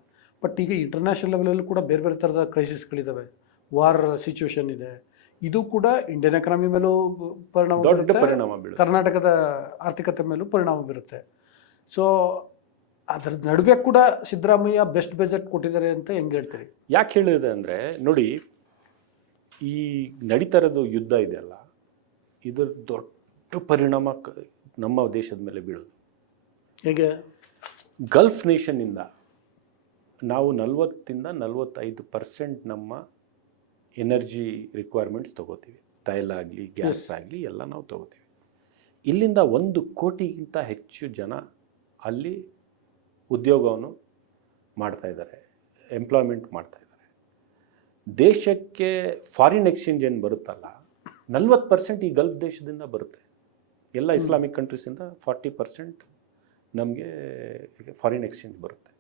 ಬಟ್ ಈಗ ಇಂಟರ್ನ್ಯಾಷನಲ್ ಲೆವೆಲಲ್ಲೂ ಕೂಡ ಬೇರೆ ಬೇರೆ ಥರದ ಕ್ರೈಸಿಸ್ಗಳಿದ್ದಾವೆ, ವಾರ್ ಸಿಚುವೇಶನ್ ಇದೆ. ಇದು ಕೂಡ ಇಂಡಿಯನ್ ಎಕಾನಮಿ ಮೇಲೂ ಪರಿಣಾಮ ದೊಡ್ಡ ಬೀರುತ್ತೆ, ಪರಿಣಾಮ ಬೀಳುತ್ತೆ. ಕರ್ನಾಟಕದ ಆರ್ಥಿಕತೆ ಮೇಲೂ ಪರಿಣಾಮ ಬೀರುತ್ತೆ. ಸೊ ಅದರ ನಡುವೆ ಕೂಡ ಸಿದ್ದರಾಮಯ್ಯ ಬೆಸ್ಟ್ ಬಜೆಟ್ ಕೊಟ್ಟಿದ್ದಾರೆ ಅಂತ ಹೆಂಗೆ ಹೇಳ್ತೀರಿ? ಯಾಕೆ ಹೇಳಿದೆ ಅಂದರೆ, ನೋಡಿ, ಈ ನಡೀತಾ ಇರೋದು ಯುದ್ಧ ಇದೆಯಲ್ಲ, ಇದ್ರ ದೊಡ್ಡ ಪರಿಣಾಮ ನಮ್ಮ ದೇಶದ ಮೇಲೆ ಬೀಳೋದು. ಹೇಗೆ? ಗಲ್ಫ್ ನೇಷನ್ನಿಂದ ನಾವು 40-45% ನಮ್ಮ ಎನರ್ಜಿ ರಿಕ್ವೈರ್ಮೆಂಟ್ಸ್ ತೊಗೋತೀವಿ. ತೈಲ ಆಗಲಿ, ಗ್ಯಾಸ್ ಆಗಲಿ ಎಲ್ಲ ನಾವು ತೊಗೋತೀವಿ. ಇಲ್ಲಿಂದ 1 ಕೋಟಿಗಿಂತ ಹೆಚ್ಚು ಜನ ಅಲ್ಲಿ ಉದ್ಯೋಗವನ್ನು ಮಾಡ್ತಾಯಿದ್ದಾರೆ, ಎಂಪ್ಲಾಯ್ಮೆಂಟ್ ಮಾಡ್ತಾಯಿದ್ದಾರೆ. ದೇಶಕ್ಕೆ ಫಾರಿನ್ ಎಕ್ಸ್ಚೇಂಜ್ ಏನು ಬರುತ್ತಲ್ಲ, 40% ಈ ಗಲ್ಫ್ ದೇಶದಿಂದ ಬರುತ್ತೆ. ಎಲ್ಲ ಇಸ್ಲಾಮಿಕ್ ಕಂಟ್ರೀಸಿಂದ 40% ನಮಗೆ ಫಾರಿನ್ ಎಕ್ಸ್ಚೇಂಜ್ ಬರುತ್ತೆ.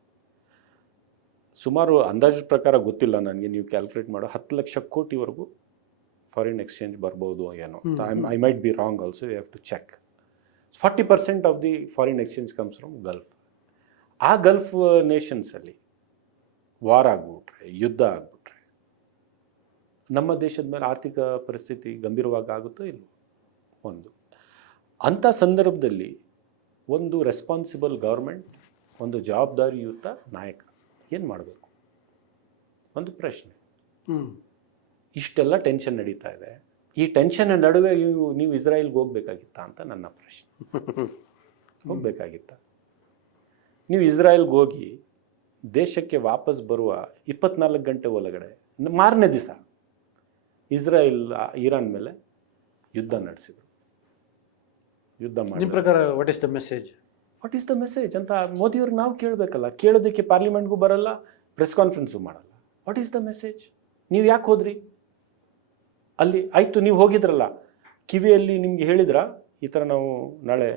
ಸುಮಾರು ಅಂದಾಜು ಪ್ರಕಾರ ಗೊತ್ತಿಲ್ಲ ನನಗೆ, ನೀವು ಕ್ಯಾಲ್ಕುಲೇಟ್ ಮಾಡೋ 10 ಲಕ್ಷ ಕೋಟಿವರೆಗೂ ಫಾರಿನ್ ಎಕ್ಸ್ಚೇಂಜ್ ಬರ್ಬೋದು ಏನೋ. I might be wrong also, you have to check. 40% of the foreign exchange comes from Gulf. ಆ ಗಲ್ಫ್ ನೇಷನ್ಸಲ್ಲಿ ವಾರ್ ಆಗಿಬಿಟ್ರೆ, ಯುದ್ಧ ಆಗಿಬಿಟ್ರೆ, ನಮ್ಮ ದೇಶದ ಮೇಲೆ ಆರ್ಥಿಕ ಪರಿಸ್ಥಿತಿ ಗಂಭೀರವಾಗಿ ಆಗುತ್ತೋ ಇಲ್ಲ. ಒಂದು ಅಂಥ ಸಂದರ್ಭದಲ್ಲಿ ಒಂದು ರೆಸ್ಪಾನ್ಸಿಬಲ್ ಗೌರ್ಮೆಂಟ್, ಒಂದು ಜವಾಬ್ದಾರಿಯುತ ನಾಯಕ ಏನು ಮಾಡಬೇಕು? ಒಂದು ಪ್ರಶ್ನೆ. ಇಷ್ಟೆಲ್ಲ ಟೆನ್ಷನ್ ನಡೀತಾ ಇದೆ. ಈ ಟೆನ್ಷನ್ ನಡುವೆ ನೀವು ಇಸ್ರಾಯೇಲ್ಗೆ ಹೋಗ್ಬೇಕಾಗಿತ್ತಾ ಅಂತ ನನ್ನ ಪ್ರಶ್ನೆ. ಹೋಗಬೇಕಾಗಿತ್ತ? ನೀವು ಇಸ್ರಾಯೇಲ್ಗೆ ಹೋಗಿ ದೇಶಕ್ಕೆ ವಾಪಸ್ ಬರುವ 24 ಗಂಟೆ ಒಳಗಡೆ ಮಾರನೇ ದಿವಸ ಇಸ್ರಾಯೇಲ್ ಇರಾನ್ ಮೇಲೆ ಯುದ್ಧ ನಡೆಸಿದ್ರು. ಯುದ್ಧ ಮಾಡಿ, ನಿಮ್ಮ ಪ್ರಕಾರ what is the message? What is the message ಅಂತ ಮೋದಿಯವ್ರಿಗೆ ನಾವು ಕೇಳಬೇಕಲ್ಲ. ಕೇಳೋದಕ್ಕೆ ಪಾರ್ಲಿಮೆಂಟ್ಗೂ ಬರಲ್ಲ, ಪ್ರೆಸ್ ಕಾನ್ಫರೆನ್ಸು ಮಾಡಲ್ಲ. What is the message? ನೀವು ಯಾಕೆ ಹೋದ್ರಿ ಅಲ್ಲಿ? ಆಯಿತು, ನೀವು ಹೋಗಿದ್ರಲ್ಲ, ಕಿವಿಯಲ್ಲಿ ನಿಮ್ಗೆ ಹೇಳಿದ್ರ ಈ ಥರ ನಾವು ನಾಳೆ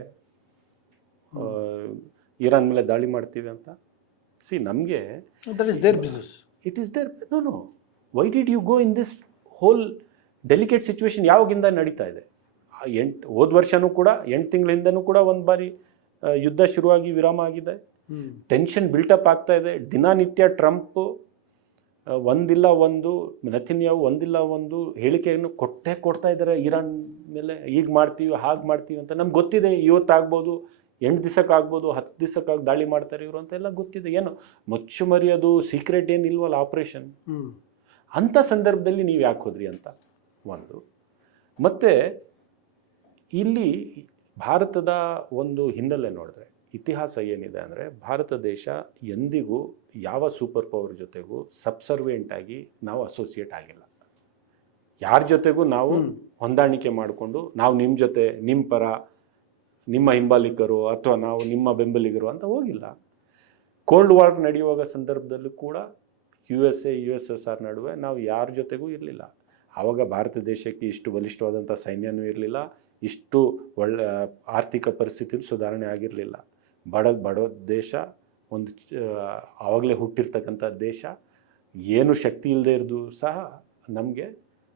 ಇರಾನ್ ಮೇಲೆ ದಾಳಿ ಮಾಡ್ತೀವಿ ಅಂತ? ಸಿ, ನಮಗೆ that is their business. It is there. No, why did you go in this whole delicate situation? ಯಾವಾಗಿಂದ ನಡೀತಾ ಇದೆ? ಹೋದ ವರ್ಷನೂ ಕೂಡ 8 ತಿಂಗಳಿಂದನೂ ಕೂಡ ಒಂದು ಬಾರಿ ಯುದ್ಧ ಶುರುವಾಗಿ ವಿರಾಮ ಆಗಿದೆ. ಟೆನ್ಷನ್ ಬಿಲ್ಟಪ್ ಆಗ್ತಾ ಇದೆ. ದಿನನಿತ್ಯ ಟ್ರಂಪ್ ಒಂದಿಲ್ಲ ಒಂದು, ನೆತನ್ಯಾಹು ಒಂದಿಲ್ಲ ಒಂದು ಹೇಳಿಕೆಯನ್ನು ಕೊಡ್ತಾ ಇದ್ದಾರೆ ಇರಾನ್ ಮೇಲೆ. ಈಗ ಮಾಡ್ತೀವಿ, ಹಾಗೆ ಮಾಡ್ತೀವಿ ಅಂತ ನಮ್ಗೆ ಗೊತ್ತಿದೆ. ಇವತ್ತಾಗ್ಬೋದು, 8 ದಿವಸಕ್ಕಾಗ್ಬೋದು, 10 ದಿವಸಕ್ಕಾಗಿ ದಾಳಿ ಮಾಡ್ತಾರೆ ಇವರು ಅಂತೆಲ್ಲ ಗೊತ್ತಿದೆ. ಏನು ಮುಚ್ಚುಮರಿ, ಅದು ಸೀಕ್ರೆಟ್ ಏನಿಲ್ವಲ್ಲ ಆಪ್ರೇಷನ್. ಅಂಥ ಸಂದರ್ಭದಲ್ಲಿ ನೀವು ಯಾಕೆ ಹೋದ್ರಿ ಅಂತ ಒಂದು. ಮತ್ತು ಇಲ್ಲಿ ಭಾರತದ ಒಂದು ಹಿನ್ನೆಲೆ ನೋಡಿದ್ರೆ, ಇತಿಹಾಸ ಏನಿದೆ ಅಂದರೆ, ಭಾರತ ದೇಶ ಎಂದಿಗೂ ಯಾವ ಸೂಪರ್ ಪವರ್ ಜೊತೆಗೂ ಸಬ್ಸರ್ವೆಂಟಾಗಿ ನಾವು ಅಸೋಸಿಯೇಟ್ ಆಗಿಲ್ಲ. ಯಾರ ಜೊತೆಗೂ ನಾವು ಹೊಂದಾಣಿಕೆ ಮಾಡಿಕೊಂಡು ನಾವು ನಿಮ್ಮ ಜೊತೆ, ನಿಮ್ಮ ಪರ, ನಿಮ್ಮ ಹಿಂಬಾಲಿಕರು ಅಥವಾ ನಾವು ನಿಮ್ಮ ಬೆಂಬಲಿಗರು ಅಂತ ಹೋಗಿಲ್ಲ. ಕೋಲ್ಡ್ ವಾರ್ ನಡೆಯುವಾಗ ಸಂದರ್ಭದಲ್ಲೂ ಕೂಡ USSR ನಡುವೆ ನಾವು ಯಾರ ಜೊತೆಗೂ ಇರಲಿಲ್ಲ. ಆವಾಗ ಭಾರತ ದೇಶಕ್ಕೆ ಇಷ್ಟು ಬಲಿಷ್ಠವಾದಂಥ ಸೈನ್ಯನೂ ಇರಲಿಲ್ಲ, ಇಷ್ಟು ಒಳ್ಳೆ ಆರ್ಥಿಕ ಪರಿಸ್ಥಿತಿ ಸುಧಾರಣೆ ಆಗಿರಲಿಲ್ಲ. ಬಡ ದೇಶ, ಒಂದು ಆವಾಗಲೇ ಹುಟ್ಟಿರ್ತಕ್ಕಂಥ ದೇಶ. ಏನು ಶಕ್ತಿ ಇಲ್ಲದೆ ಇರೋದು ಸಹ ನಮಗೆ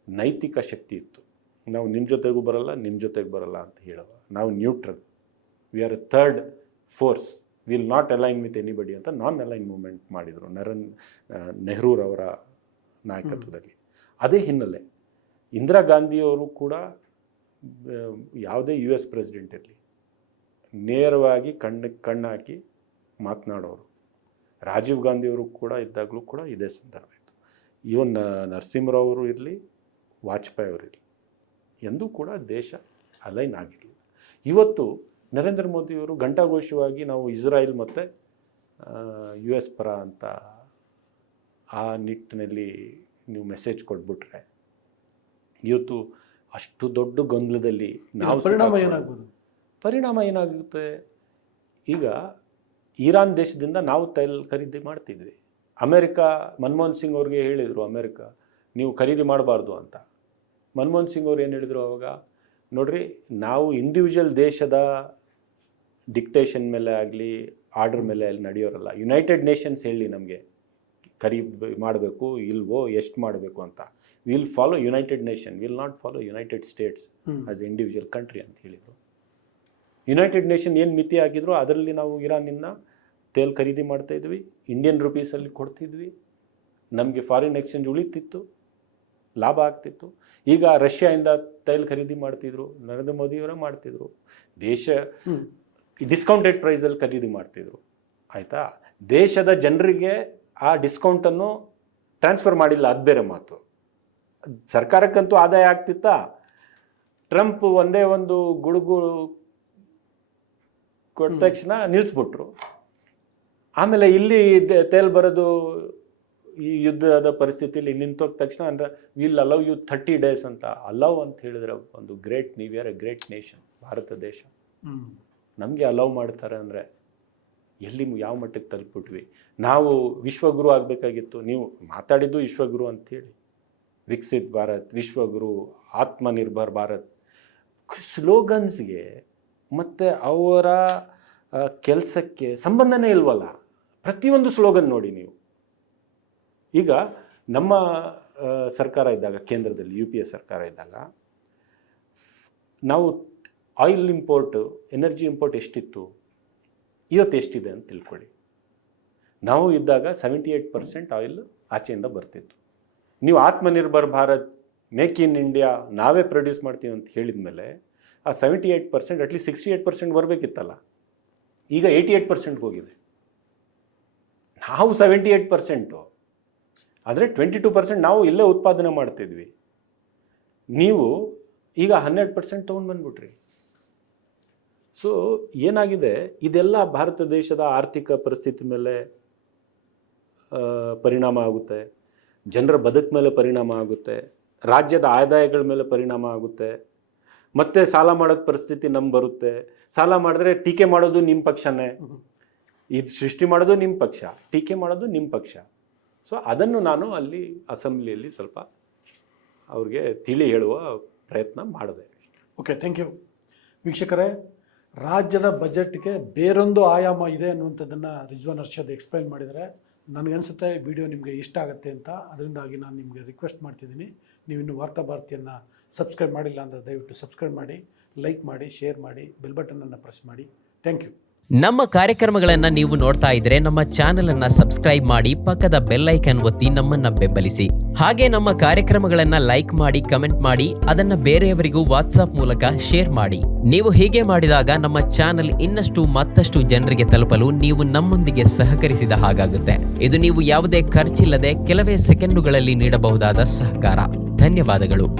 ನೈತಿಕ ಶಕ್ತಿ ಇತ್ತು. ನಾವು ನಿಮ್ಮ ಜೊತೆಗೂ ಬರಲ್ಲ, ನಿಮ್ಮ ಜೊತೆಗೆ ಬರಲ್ಲ ಅಂತ ಹೇಳುವ, ನಾವು neutral, we are A third force, will not align with anybody ಅಂತ ನಾನ್ ಅಲೈನ್ ಮೂವ್ಮೆಂಟ್ ಮಾಡಿದರು ನೆಹರೂರವರ ನಾಯಕತ್ವದಲ್ಲಿ. ಅದೇ ಹಿನ್ನೆಲೆ ಇಂದಿರಾ ಗಾಂಧಿಯವರು ಕೂಡ ಯಾವುದೇ US ಪ್ರೆಸಿಡೆಂಟ್ ಇರಲಿ ನೇರವಾಗಿ ಕಣ್ಣಾಕಿ ಮಾತನಾಡೋರು. ರಾಜೀವ್ ಗಾಂಧಿಯವರು ಕೂಡ ಇದ್ದಾಗಲೂ ಕೂಡ ಇದೇ ಸಂದರ್ಭ ಇತ್ತು. ಇವನ್ ನರಸಿಂಹರಾವರು ಇರಲಿ, ವಾಜಪೇಯಿ ಅವರಿರಲಿ, ಎಂದೂ ಕೂಡ ದೇಶ ಅಲೈನ್ ಆಗಿರಲಿಲ್ಲ. ಇವತ್ತು ನರೇಂದ್ರ ಮೋದಿಯವರು ಘಂಟಾಘೋಷವಾಗಿ ನಾವು ಇಸ್ರಾಯೇಲ್ ಮತ್ತು US ಪರ ಅಂತ ಆ ನಿಟ್ಟಿನಲ್ಲಿ ನೀವು ಮೆಸೇಜ್ ಕೊಟ್ಬಿಟ್ರೆ, ಇವತ್ತು ಅಷ್ಟು ದೊಡ್ಡ ಗೊಂದಲದಲ್ಲಿ ನಾವು ಪರಿಣಾಮ ಏನಾಗುತ್ತೆ? ಈಗ ಇರಾನ್ ದೇಶದಿಂದ ನಾವು ತೈಲ ಖರೀದಿ ಮಾಡ್ತಿದ್ವಿ. ಅಮೇರಿಕಾ ಮನಮೋಹನ್ ಸಿಂಗ್ ಅವ್ರಿಗೆ ಹೇಳಿದರು, ಅಮೇರಿಕಾ ನೀವು ಖರೀದಿ ಮಾಡಬಾರ್ದು ಅಂತ. ಮನಮೋಹನ್ ಸಿಂಗ್ ಅವ್ರು ಏನು ಹೇಳಿದರು ಅವಾಗ? ನೋಡ್ರಿ, ನಾವು ಇಂಡಿವಿಜುವಲ್ ದೇಶದ ಡಿಕ್ಟೇಷನ್ ಮೇಲೆ ಆಗಲಿ, ಆರ್ಡರ್ ಮೇಲೆ ಅಲ್ಲಿ ನಡೆಯೋರಲ್ಲ. ಯುನೈಟೆಡ್ ನೇಷನ್ಸ್ ಹೇಳಿ ನಮಗೆ ಮಾಡಬೇಕು ಇಲ್ವೋ, ಎಷ್ಟು ಮಾಡಬೇಕು ಅಂತ. Will follow United nation, will not follow United States as A individual country ಅಂತ ಹೇಳಿದರು. ಯುನೈಟೆಡ್ ನೇಷನ್ ಏನು ಮಿತಿ ಹಾಕಿದ್ರು ಅದರಲ್ಲಿ ನಾವು ಇರಾನಿನ ತೇಲ್ ಖರೀದಿ ಮಾಡ್ತಾ ಇದ್ವಿ, ಇಂಡಿಯನ್ ರುಪೀಸಲ್ಲಿ ಕೊಡ್ತಿದ್ವಿ, ನಮಗೆ ಫಾರಿನ್ ಎಕ್ಸ್ಚೇಂಜ್ ಉಳಿತಿತ್ತು, ಲಾಭ ಆಗ್ತಿತ್ತು. ಈಗ ರಷ್ಯಾದಿಂದ ತೈಲ ಖರೀದಿ ಮಾಡ್ತಿದ್ರು, ನರೇಂದ್ರ ಮೋದಿಯವರೇ ಮಾಡ್ತಿದ್ರು, ದೇಶ ಡಿಸ್ಕೌಂಟೆಡ್ ಪ್ರೈಸಲ್ಲಿ ಖರೀದಿ ಮಾಡ್ತಿದ್ರು. ಆಯಿತಾ, ದೇಶದ ಜನರಿಗೆ ಆ ಡಿಸ್ಕೌಂಟನ್ನು ಟ್ರಾನ್ಸ್ಫರ್ ಮಾಡಿಲ್ಲ, ಅದು ಬೇರೆ ಮಾತು. ಸರ್ಕಾರಕ್ಕಂತೂ ಆದಾಯ ಆಗ್ತಿತ್ತಾ? ಟ್ರಂಪ್ ಒಂದೇ ಒಂದು ಗುಡುಗು ಕೊಟ್ಟ ತಕ್ಷಣ ನಿಲ್ಲಿಸ್ಬಿಟ್ರು. ಆಮೇಲೆ ಇಲ್ಲಿ ತೇಲ್ ಬರೋದು ಈ ಯುದ್ಧದ ಪರಿಸ್ಥಿತಿಯಲ್ಲಿ ನಿಂತೋದ ತಕ್ಷಣ ಅಂದರೆ ವಿಲ್ ಅಲೌ ಯು 30 days ಅಂತ. ಅಲೌ ಅಂತ ಹೇಳಿದ್ರೆ ಒಂದು ಗ್ರೇಟ್, ನೀವು are a great nation, Bharat ದೇಶ. ನಮಗೆ ಅಲೌ ಮಾಡ್ತಾರೆ ಅಂದರೆ ಎಲ್ಲಿ ಯಾವ ಮಟ್ಟಕ್ಕೆ ತಲುಪಿಬಿಟ್ವಿ ನಾವು. ವಿಶ್ವಗುರು ಆಗಬೇಕಾಗಿತ್ತು. ನೀವು ಮಾತಾಡಿದ್ದು ವಿಶ್ವಗುರು ಅಂಥೇಳಿ, ವಿಕಸಿತ್ ಭಾರತ್, ವಿಶ್ವಗುರು, ಆತ್ಮನಿರ್ಭರ್ ಭಾರತ್, ಸ್ಲೋಗನ್ಸ್ಗೆ ಮತ್ತು ಅವರ ಕೆಲಸಕ್ಕೆ ಸಂಬಂಧನೇ ಇಲ್ವಲ್ಲ. ಪ್ರತಿಯೊಂದು ಸ್ಲೋಗನ್ ನೋಡಿ ನೀವು. ಈಗ ನಮ್ಮ ಸರ್ಕಾರ ಇದ್ದಾಗ, ಕೇಂದ್ರದಲ್ಲಿ UPA ಸರ್ಕಾರ ಇದ್ದಾಗ, ನಾವು ಆಯಿಲ್ ಇಂಪೋರ್ಟು, ಎನರ್ಜಿ ಇಂಪೋರ್ಟ್ ಎಷ್ಟಿತ್ತು, ಇವತ್ತು ಎಷ್ಟಿದೆ ಅಂತ ತಿಳ್ಕೊಳ್ಳಿ. ನಾವು ಇದ್ದಾಗ 78% ಆಯಿಲ್ ಆಚೆಯಿಂದ ಬರ್ತಿತ್ತು. ನೀವು Atmanirbhar Bharat, make in India, ನಾವೇ ಪ್ರೊಡ್ಯೂಸ್ ಮಾಡ್ತೀವಿ ಅಂತ ಹೇಳಿದ ಮೇಲೆ ಆ 78% ಅಟ್ಲೀಸ್ಟ್ 68% ಬರಬೇಕಿತ್ತಲ್ಲ. ಈಗ 88%ಗೆ ಹೋಗಿದೆ. ನಾವು 78%, ಆದರೆ 22% ನಾವು ಇಲ್ಲೇ ಉತ್ಪಾದನೆ ಮಾಡ್ತಿದ್ವಿ. ನೀವು ಈಗ 100% ತೊಗೊಂಡು ಬಂದ್ಬಿಟ್ರಿ. ಸೊ ಏನಾಗಿದೆ, ಇದೆಲ್ಲ ಭಾರತ ದೇಶದ ಆರ್ಥಿಕ ಪರಿಸ್ಥಿತಿ ಮೇಲೆ ಪರಿಣಾಮ ಆಗುತ್ತೆ, ಜನರ ಬದುಕು ಮೇಲೆ ಪರಿಣಾಮ ಆಗುತ್ತೆ, ರಾಜ್ಯದ ಆದಾಯಗಳ ಮೇಲೆ ಪರಿಣಾಮ ಆಗುತ್ತೆ. ಮತ್ತೆ ಸಾಲ ಮಾಡೋದು ಪರಿಸ್ಥಿತಿ ನಮ್ಗೆ ಬರುತ್ತೆ. ಸಾಲ ಮಾಡಿದ್ರೆ ಟೀಕೆ ಮಾಡೋದು ನಿಮ್ಮ ಪಕ್ಷನೇ, ಇದು ಸೃಷ್ಟಿ ಮಾಡೋದು ನಿಮ್ಮ ಪಕ್ಷ, ಟೀಕೆ ಮಾಡೋದು ನಿಮ್ಮ ಪಕ್ಷ. ಸೊ ಅದನ್ನು ನಾನು ಅಲ್ಲಿ ಅಸೆಂಬ್ಲಿಯಲ್ಲಿ ಸ್ವಲ್ಪ ಅವ್ರಿಗೆ ತಿಳಿ ಹೇಳುವ ಪ್ರಯತ್ನ ಮಾಡಿದೆ. Okay, thank you. ವೀಕ್ಷಕರೇ, ರಾಜ್ಯದ ಬಜೆಟ್ಗೆ ಬೇರೊಂದು ಆಯಾಮ ಇದೆ ಅನ್ನುವಂಥದ್ದನ್ನು ರಿಜ್ವಾನ್ ಅರ್ಷದ್ ಎಕ್ಸ್ಪ್ಲೈನ್ ಮಾಡಿದರೆ ನನಗನ್ಸುತ್ತೆ ವಿಡಿಯೋ ನಿಮಗೆ ಇಷ್ಟ ಆಗುತ್ತೆ ಅಂತ. ಅದರಿಂದಾಗಿ ನಾನು ನಿಮಗೆ ರಿಕ್ವೆಸ್ಟ್ ಮಾಡ್ತಿದ್ದೀನಿ, ನೀವಿನ್ನು ವಾರ್ತಾ ಭಾರತಿಯನ್ನು ಸಬ್ಸ್ಕ್ರೈಬ್ ಮಾಡಿಲ್ಲ ಅಂದರೆ ದಯವಿಟ್ಟು ಸಬ್ಸ್ಕ್ರೈಬ್ ಮಾಡಿ, ಲೈಕ್ ಮಾಡಿ, ಶೇರ್ ಮಾಡಿ, ಬೆಲ್ ಬಟನನ್ನು ಪ್ರೆಸ್ ಮಾಡಿ. Thank you. ನಮ್ಮ ಕಾರ್ಯಕ್ರಮಗಳನ್ನು ನೀವು ನೋಡ್ತಾ ಇದ್ರೆ ನಮ್ಮ ಚಾನೆಲ್ ಅನ್ನ ಸಬ್ಸ್ಕ್ರೈಬ್ ಮಾಡಿ, ಪಕ್ಕದ ಬೆಲ್ ಐಕಾನ್ ಒತ್ತಿ ನಮ್ಮನ್ನ ಬೆಂಬಲಿಸಿ. ಹಾಗೆ ನಮ್ಮ ಕಾರ್ಯಕ್ರಮಗಳನ್ನ ಲೈಕ್ ಮಾಡಿ, ಕಮೆಂಟ್ ಮಾಡಿ, ಅದನ್ನ ಬೇರೆಯವರಿಗೂ ವಾಟ್ಸ್ಆಪ್ ಮೂಲಕ ಶೇರ್ ಮಾಡಿ. ನೀವು ಹೀಗೆ ಮಾಡಿದಾಗ ನಮ್ಮ ಚಾನೆಲ್ ಇನ್ನಷ್ಟು ಮತ್ತಷ್ಟು ಜನರಿಗೆ ತಲುಪಲು ನೀವು ನಮ್ಮೊಂದಿಗೆ ಸಹಕರಿಸಿದ ಹಾಗಾಗುತ್ತೆ. ಇದು ನೀವು ಯಾವುದೇ ಖರ್ಚಿಲ್ಲದೆ ಕೆಲವೇ ಸೆಕೆಂಡುಗಳಲ್ಲಿ ನೀಡಬಹುದಾದ ಸಹಕಾರ. ಧನ್ಯವಾದಗಳು.